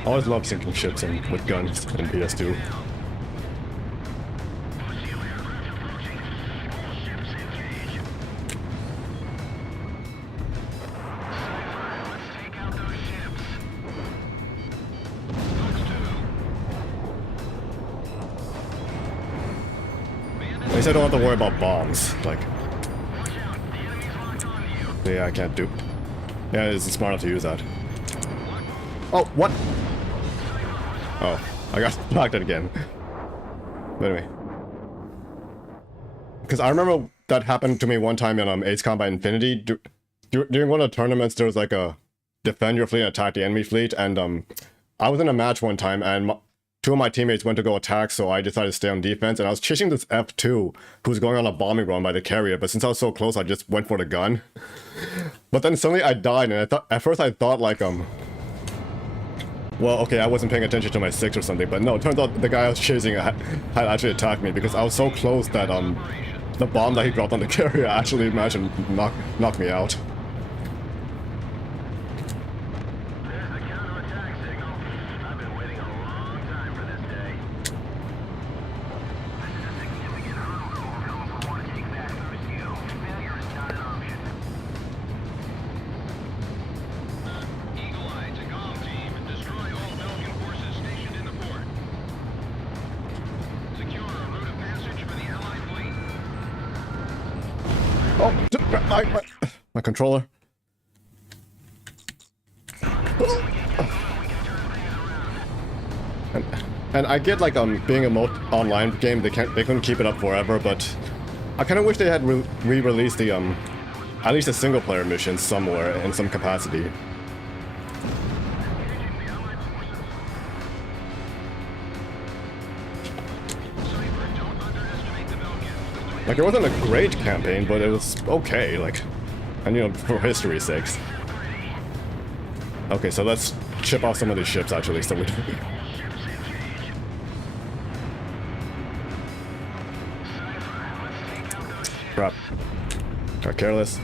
I always love sinking ships in, with guns in PS2. At least I don't have to worry about bombs, like... Yeah, I can't dupe. Yeah, it's smart enough to use that. Oh, what? Oh, I got knocked out again. But anyway. Because I remember that happened to me one time in Ace Combat Infinity. During one of the tournaments, there was like a defend your fleet and attack the enemy fleet, and I was in a match one time, and two of my teammates went to go attack, so I decided to stay on defense, and I was chasing this F2 who was going on a bombing run by the carrier, but since I was so close, I just went for the gun. But then suddenly I died, and at first I thought like, well, okay, I wasn't paying attention to my 6 or something, but no, it turns out the guy I was chasing had actually attacked me, because I was so close that, the bomb that he dropped on the carrier actually managed to knock me out. There's the counterattack signal. I've been waiting a long time for this day. This is a significant hurdle. Going for one take back those you. Failure is not an option. Eagle Eye to Comm Team. Destroy all Belgian forces stationed in the port. Secure a route of passage for the Allied fleet. Oh, my controller. And I get like being a online game, they couldn't keep it up forever, but I kind of wish they had re-released the at least a single player mission somewhere in some capacity. Like, it wasn't a great campaign, but it was okay, like, and you know, for history's sakes. Okay, so let's chip off some of these ships, actually, so we... Crap. Got careless.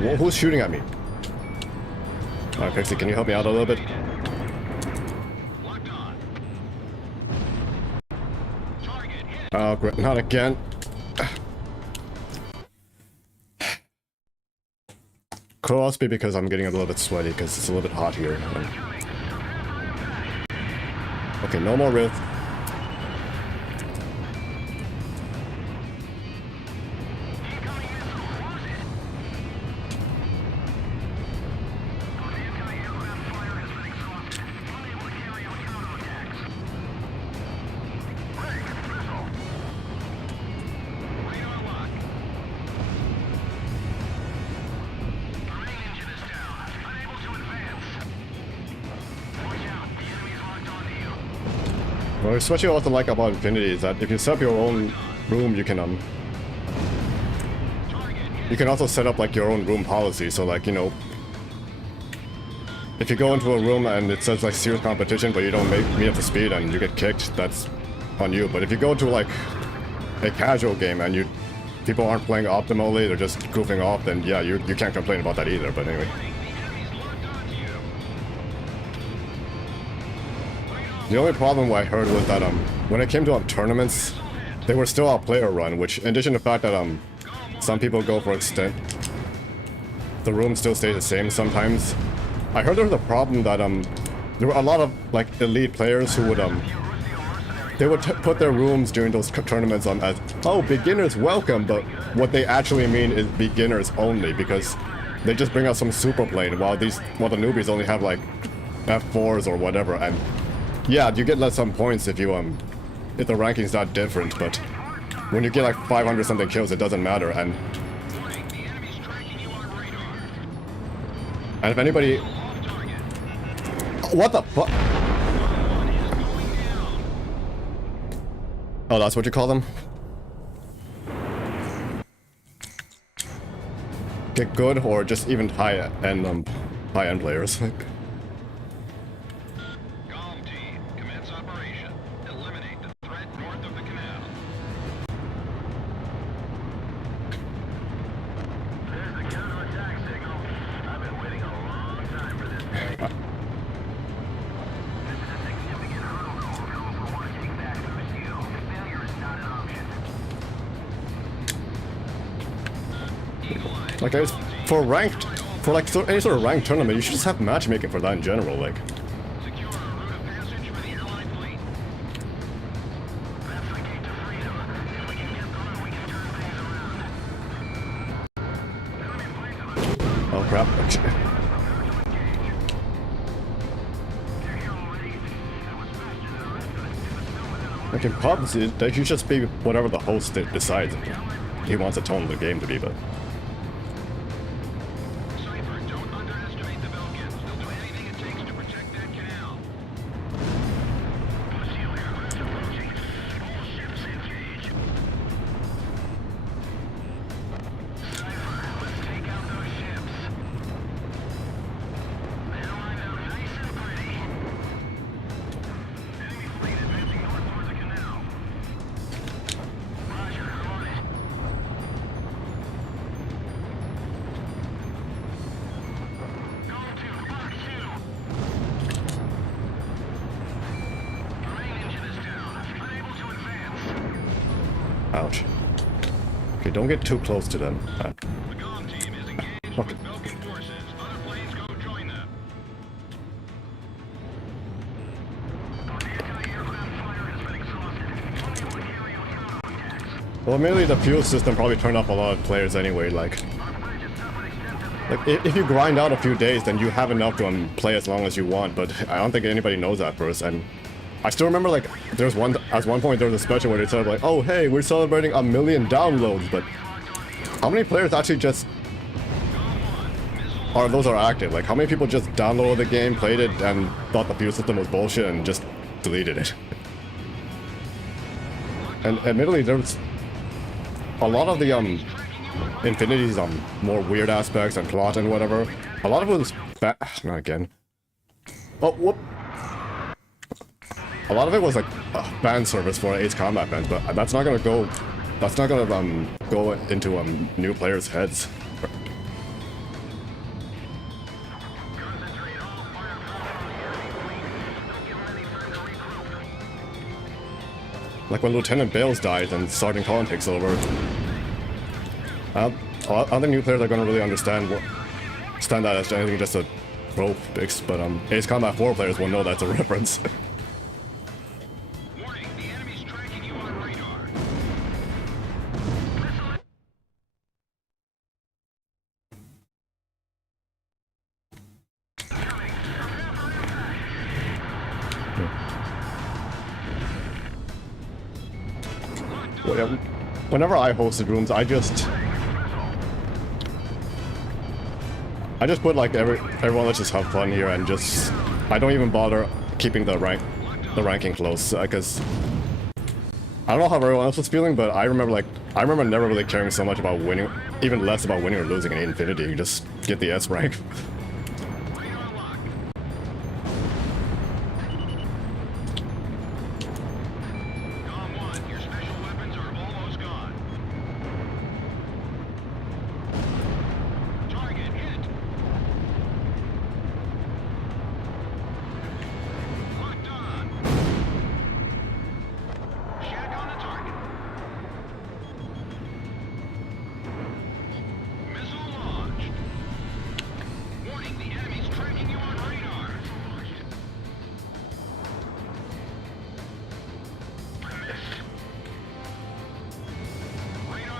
Oh, who's shooting at me? Alright, Pixie, can you help me out a little bit? Oh, great. Not again. Could also be because I'm getting a little bit sweaty because it's a little bit hot here. Okay, no more Rift. Well, especially what I like about Infinity is that if you set up your own room, you can also set up like your own room policy. So like, you know, if you go into a room and it says like serious competition, but you don't meet up to speed and you get kicked, that's on you. But if you go to like a casual game and people aren't playing optimally, they're just goofing off, then yeah, you can't complain about that either. But anyway. The only problem I heard was that when it came to tournaments, they were still a player run, which in addition to the fact that some people go for extent. The room still stays the same sometimes. I heard there was a problem that there were a lot of like elite players who would they would put their rooms during those tournaments on as, oh, beginners welcome, but what they actually mean is beginners only, because they just bring out some super plane while the newbies only have like F4s or whatever. And yeah, you get some points if if the ranking's not different, but when you get like 500 something kills, it doesn't matter. And if anybody, what the fuck? Oh, that's what you call them? Get good or just even high-end players. Calm team, commence operation. Eliminate the threat north of the canal. There's the counterattack signal. I've been waiting a long time for this day. This is a significant hurdle call for those who want to take back Lucio. Failure is not an option. Like, for ranked, for like any sort of ranked tournament, you should just have matchmaking for that in general, like. Secure a route of passage for the Allied fleet. That's the gate to freedom. If we can get through, we can turn things around. Oh crap. Like in pubs, they should just be whatever the host decides he wants the tone of the game to be, but. Cypher, don't underestimate the Belgians. They'll do anything it takes to protect that canal. Lucio aircraft approaching. All ships engage. Cypher, let's take out those ships. They're lined up nice and pretty. Enemy fleet advancing north towards the canal. Roger, I'm on it. Go to Mark 2. Main engine is down. Unable to advance. Ouch. Okay, don't get too close to them. The comm team is engaged Okay. with Belgian forces. Other planes go join them. The anti-aircraft fire has been exhausted. Unable to carry out counterattacks. Well, mainly the fuel system probably turned off a lot of players anyway, like. Our bridge has suffered extensive Like, if you grind out a few days, then you have enough to play as long as you want, but I don't think anybody knows that first, and I still remember, like, at one point there was a special where they said, like, oh, hey, we're celebrating 1 million downloads, but how many players actually just those are active? Like, how many people just downloaded the game, played it, and thought the fuel system was bullshit and just deleted it? And admittedly, there was a lot of the, Infinity's more weird aspects and plot and whatever. A lot of it was not again. Oh, whoop. A lot of it was like fan service for Ace Combat fans, but that's not gonna go. That's not gonna go into new players' heads. Concentrate all firepower on the enemy fleet. Don't give them any time to regroup. Like when Lieutenant Bales dies and Sergeant Collin takes over. I don't think new players are gonna really understand that as anything just a trope fix, but Ace Combat 4 players will know that's a reference. Warning, the enemy's tracking you on radar. Whenever I hosted rooms, I just put like everyone, let's just have fun here, and just I don't even bother keeping the ranking close, because I don't know how everyone else was feeling, but I remember never really caring so much about winning, even less about winning or losing in Infinity. You just get the S rank.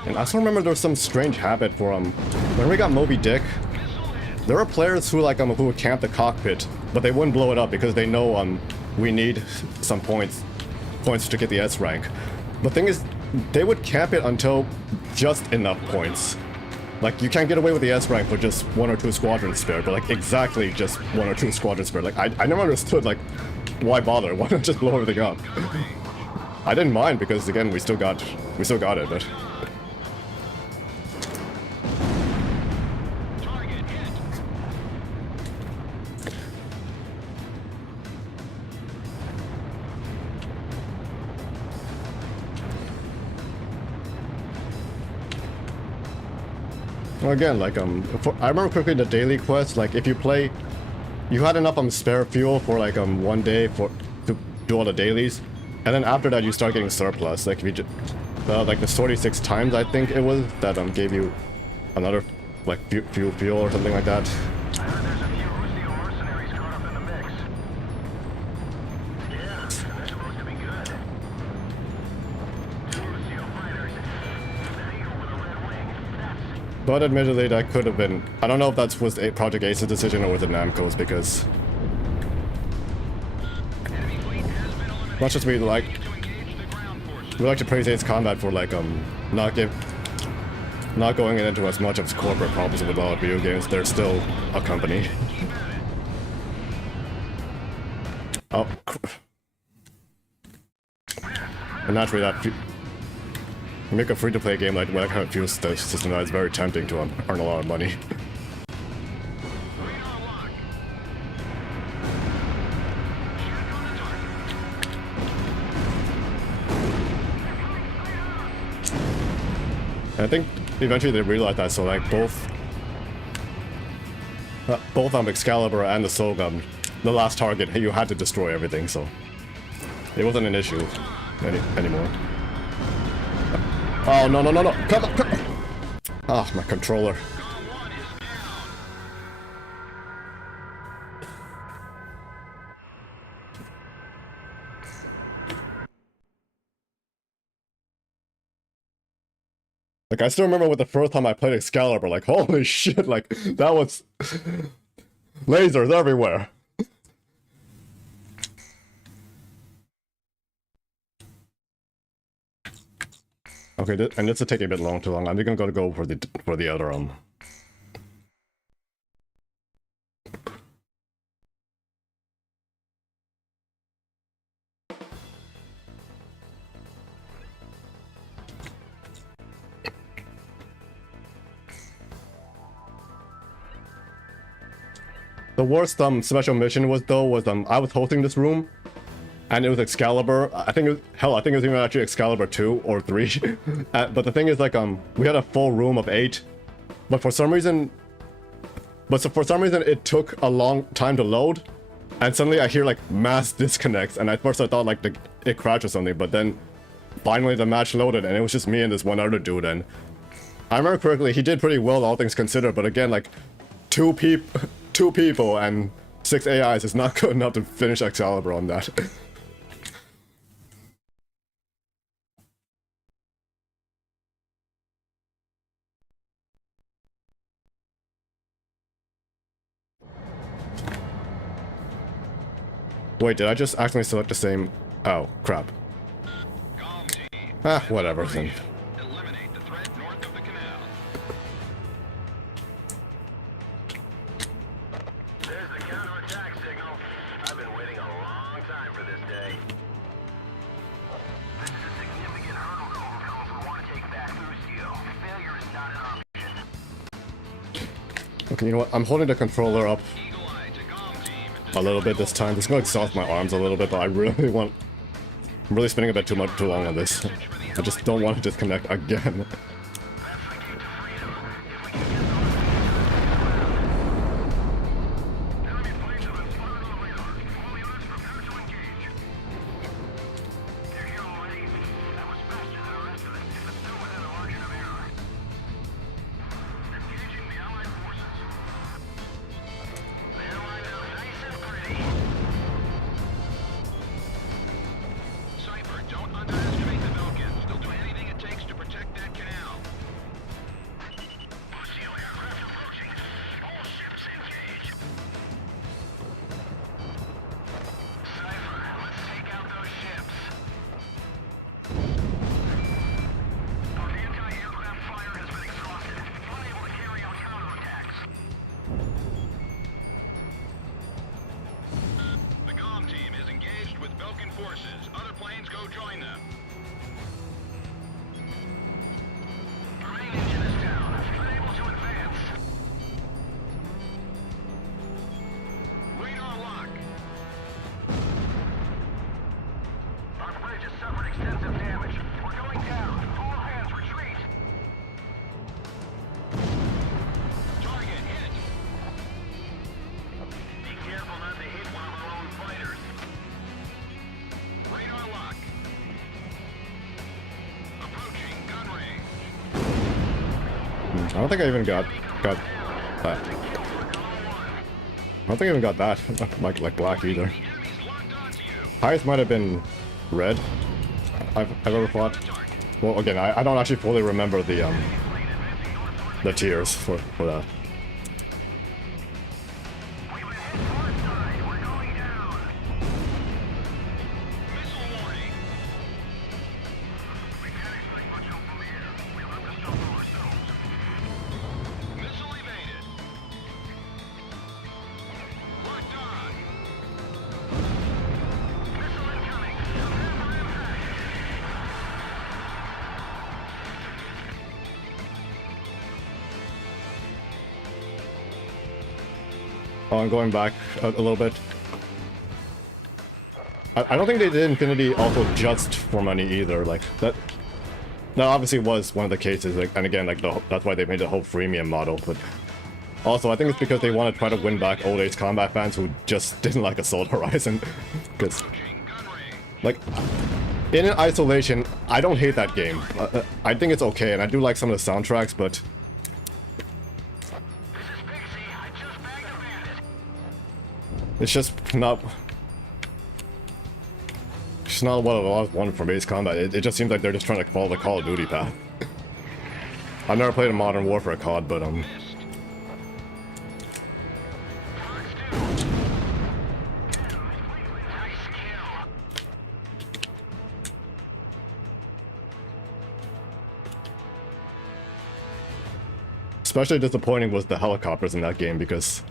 And I still remember there was some strange habit for when we got Moby Dick. There were players who who would camp the cockpit, but they wouldn't blow it up because they know we need some points to get the S rank. The thing is, they would camp it until just enough points. Like, you can't get away with the S rank for just 1 or 2 squadrons spare, but like exactly just 1 or 2 squadrons spare. Like, I never understood, like, why bother? Why not just blow everything up? I didn't mind because again we still got it, but well, again, like I remember quickly the daily quest. Like, if you play, you had enough spare fuel for like 1 day to do all the dailies. And then after that, you start getting surplus. Like, if you just, like the 46 times, I think it was, that gave you another, like, fuel or something like that. I heard there's a few Rusio mercenaries caught up in the mix. Yeah, they're supposed to be good. 2 Rusio fighters. That eagle with a red wing. That's... But admittedly, that could have been, I don't know if that was Project Ace's decision or was it Namco's, because much as we like to praise Ace Combat for like not going into as much of corporate problems with a lot of video games, they're still a company. Oh, and naturally that make a free-to-play game like that kind of fuel system that is very tempting to earn a lot of money. I think eventually they realized that, so like both Excalibur and the Sogum, the last target, you had to destroy everything, so it wasn't an issue anymore. Oh, no, come on. Oh, my controller. Like, I still remember with the first time I played Excalibur, like, holy shit, like, that was lasers everywhere. Okay, and this is taking a bit too long. I'm gonna go for the other The worst special mission was I was hosting this room, and it was Excalibur. I think it was even actually Excalibur 2 or 3. But the thing is, like, we had a full room of 8, but for some reason it took a long time to load, and suddenly I hear like mass disconnects, and at first I thought like it crashed or something, but then finally the match loaded, and it was just me and this one other dude, and I remember correctly, he did pretty well, all things considered, but again, like, two people and 6 AIs is not good enough to finish Excalibur on that. Wait, did I just accidentally select the same? Oh, crap. Ah, whatever then. Eliminate the threat north of the canal. There's the counterattack signal. I've been waiting a long time for this day. This is a significant hurdle to overcome if we want to take back Rusio. Failure is not an option. Okay, you know what? I'm holding the controller up a little bit this time. It's gonna exhaust my arms a little bit, but I'm really spending a bit too long on this. I just don't want to disconnect again. Don't underestimate the Belkins. They'll do anything it takes to protect that canal. forces. Other planes go join them. Our main engine is down. Unable to advance. Radar lock. Our bridge has suffered extensive damage. We're going down. All hands retreat. Target hit. Be careful not to hit one of our own fighters. Radar lock. Approaching gun range. I don't think I even got that. I don't think I even got that. like black either. Enemies locked onto you. Highest might have been red. I've ever fought. Well, again, I don't actually fully remember the tiers for that. We've been hit broadside. We're going down. Missile warning. We can't expect much help from the air. We'll have to stumble ourselves. Missile evaded. Locked on. Missile incoming. Prepare for impact. Oh, I'm going back a little bit. I don't think they did Infinity also just for money either. Like that obviously was one of the cases. Like, and again, like that's why they made the whole freemium model. But also, I think it's because they want to try to win back old Ace Combat fans who just didn't like Assault Horizon. Because, like, in isolation, I don't hate that game. I think it's okay, and I do like some of the soundtracks, but. It's just not what a lot want from Ace Combat. It just seems like they're just trying to follow the Call of Duty path. I've never played a Modern Warfare COD, but especially disappointing was the helicopters in that game because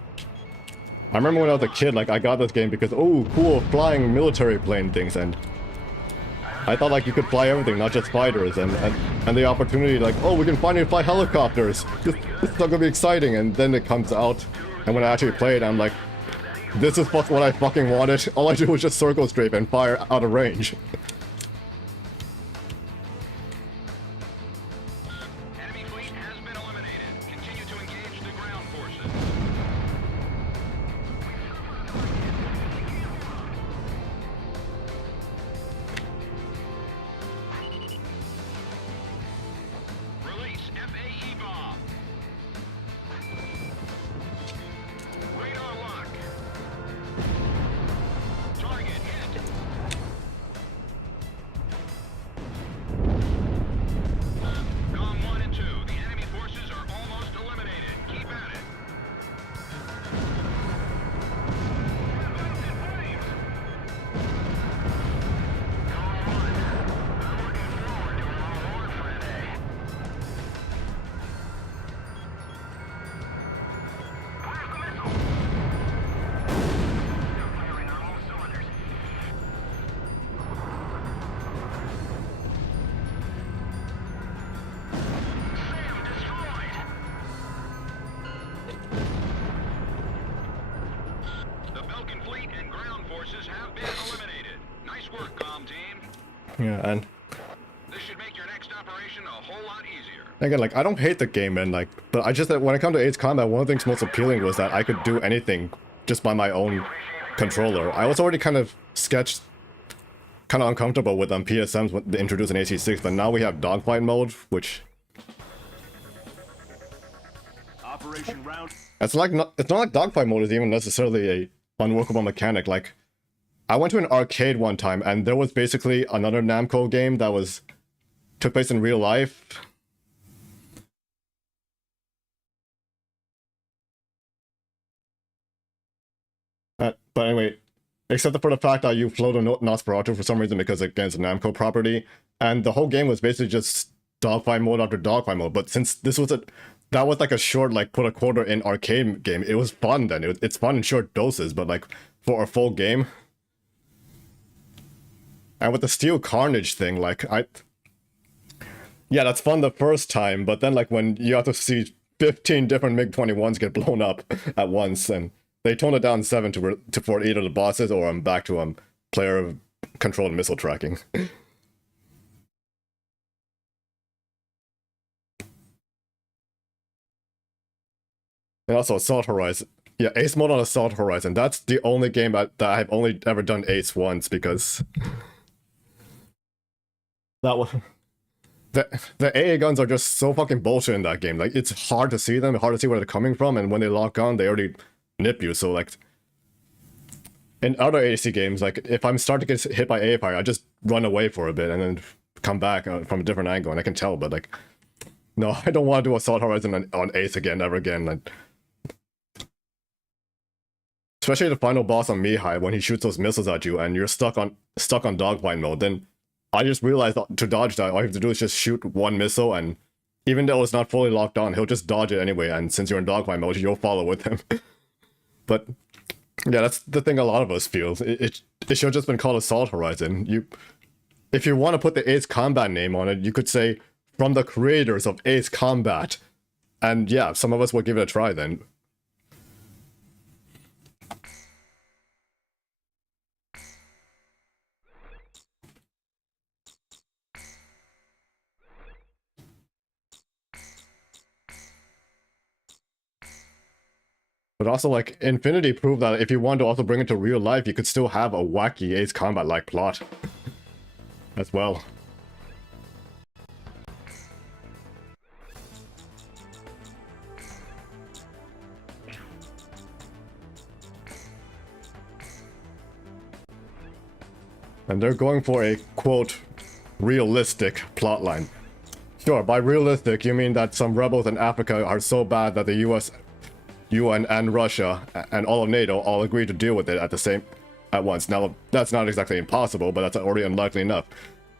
I remember when I was a kid, like, I got this game because, oh, cool, flying military plane things, and I thought, like, you could fly everything, not just fighters, and the opportunity, like, oh, we can finally fly helicopters, this is not gonna be exciting, and then it comes out, and when I actually play it, I'm like, this is what I fucking wanted, all I do was just circle strafe and fire out of range. Enemy fleet has been eliminated. Continue to engage the ground forces. Release FAE bomb. Radar lock. Target hit. Gone 1 and 2. The enemy forces are almost eliminated. Keep at it. The Belkin fleet and ground forces have been eliminated. Nice work, comm team. Yeah, and This should make your next operation a whole lot easier. again, like, I don't hate the game, man, like, but I just, when it comes to Ace Combat, one of the things most appealing was that I could do anything just by my own controller. I was already kind of kind of uncomfortable with PSMs when they introduced an AC6, but now we have dogfight mode, which Operation Round. it's not like dogfight mode is even necessarily a unworkable mechanic. Like, I went to an arcade one time, and there was basically another Namco game that took place in real life. But anyway, except for the fact that you float a Nosferatu for some reason because again it's a Namco property, and the whole game was basically just dogfight mode after dogfight mode. But since this was that was like a short, like, put a quarter in arcade game, it was fun then. It's fun in short doses, but like for a full game. And with the Steel Carnage thing, like, yeah, that's fun the first time, but then, like, when you have to see 15 different MiG-21s get blown up at once, and they toned it down 7 to for either the bosses or back to player-controlled missile tracking. And also Assault Horizon. Yeah, Ace mode on Assault Horizon. That's the only game that I've only ever done Ace once, because that was the AA guns are just so fucking bullshit in that game. Like, it's hard to see them, hard to see where they're coming from, and when they lock on, they already nip you. So like, in other AC games, like if I'm starting to get hit by AA fire, I just run away for a bit and then come back from a different angle, and I can tell. But like, no, I don't want to do Assault Horizon on Ace again, ever again. Like, especially the final boss on Mihai, when he shoots those missiles at you and you're stuck on dogfight mode. Then I just realized to dodge that, all you have to do is just shoot one missile, and even though it's not fully locked on, he'll just dodge it anyway, and since you're in dogfight mode, you'll follow with him. But yeah, that's the thing a lot of us feel. It should have just been called Assault Horizon. If you want to put the Ace Combat name on it, you could say, from the creators of Ace Combat. And yeah, some of us would give it a try then. But also, like, Infinity proved that if you wanted to also bring it to real life, you could still have a wacky Ace Combat-like plot as well. And they're going for a, quote, realistic plotline. Sure, by realistic, you mean that some rebels in Africa are so bad that the US, UN, and Russia, and all of NATO all agree to deal with it at once. Now, that's not exactly impossible, but that's already unlikely enough.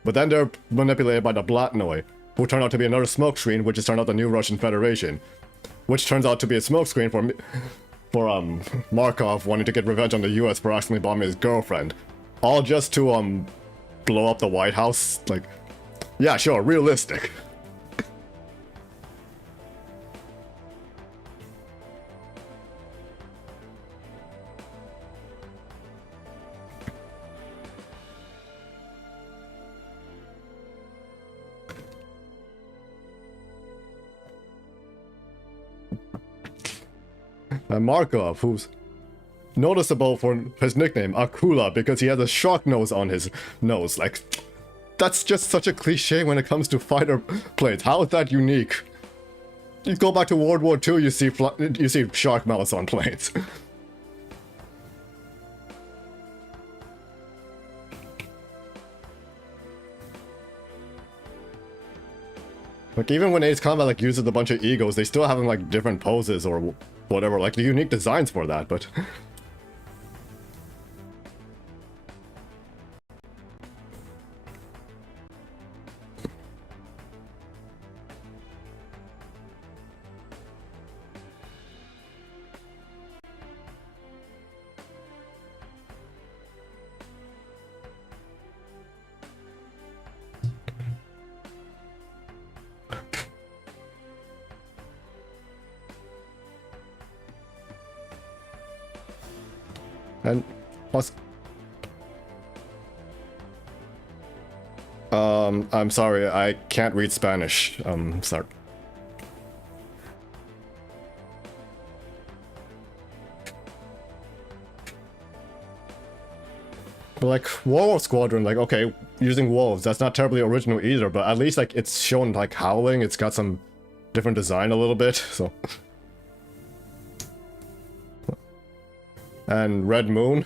But then they're manipulated by the Blatnoi, who turn out to be another smokescreen, which is turned out the new Russian Federation. Which turns out to be a smokescreen for Markov wanting to get revenge on the US for accidentally bombing his girlfriend. All just to, blow up the White House. Like, yeah, sure, realistic. And Markov, who's noticeable for his nickname, Akula, because he has a shark nose on his nose. Like, that's just such a cliche when it comes to fighter planes. How is that unique? You go back to World War II, you see shark mouths on planes. Like, even when Ace Combat like uses a bunch of egos, they still have them like different poses or whatever, like the unique designs for that, but and plus, I'm sorry, I can't read Spanish. Sorry. But like Werewolf Squadron, like, okay, using wolves, that's not terribly original either, but at least like it's shown like howling, it's got some different design a little bit, so. And Red Moon,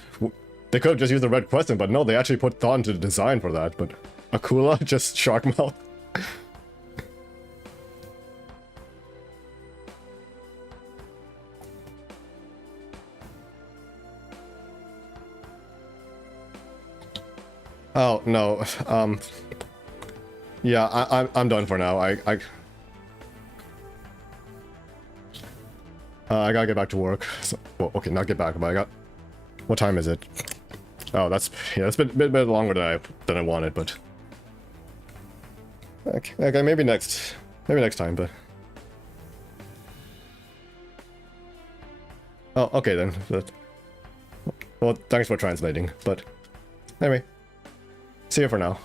they could have just used the Red Crescent, but no, they actually put thought into the design for that. But Akula, just shark mouth. Oh no, yeah, I'm done for now. I gotta get back to work. So, well, okay, not get back, but I got... What time is it? Oh, that's been a bit longer than I wanted, but okay, maybe next time, but oh, okay then. Well, thanks for translating, but anyway, see you for now.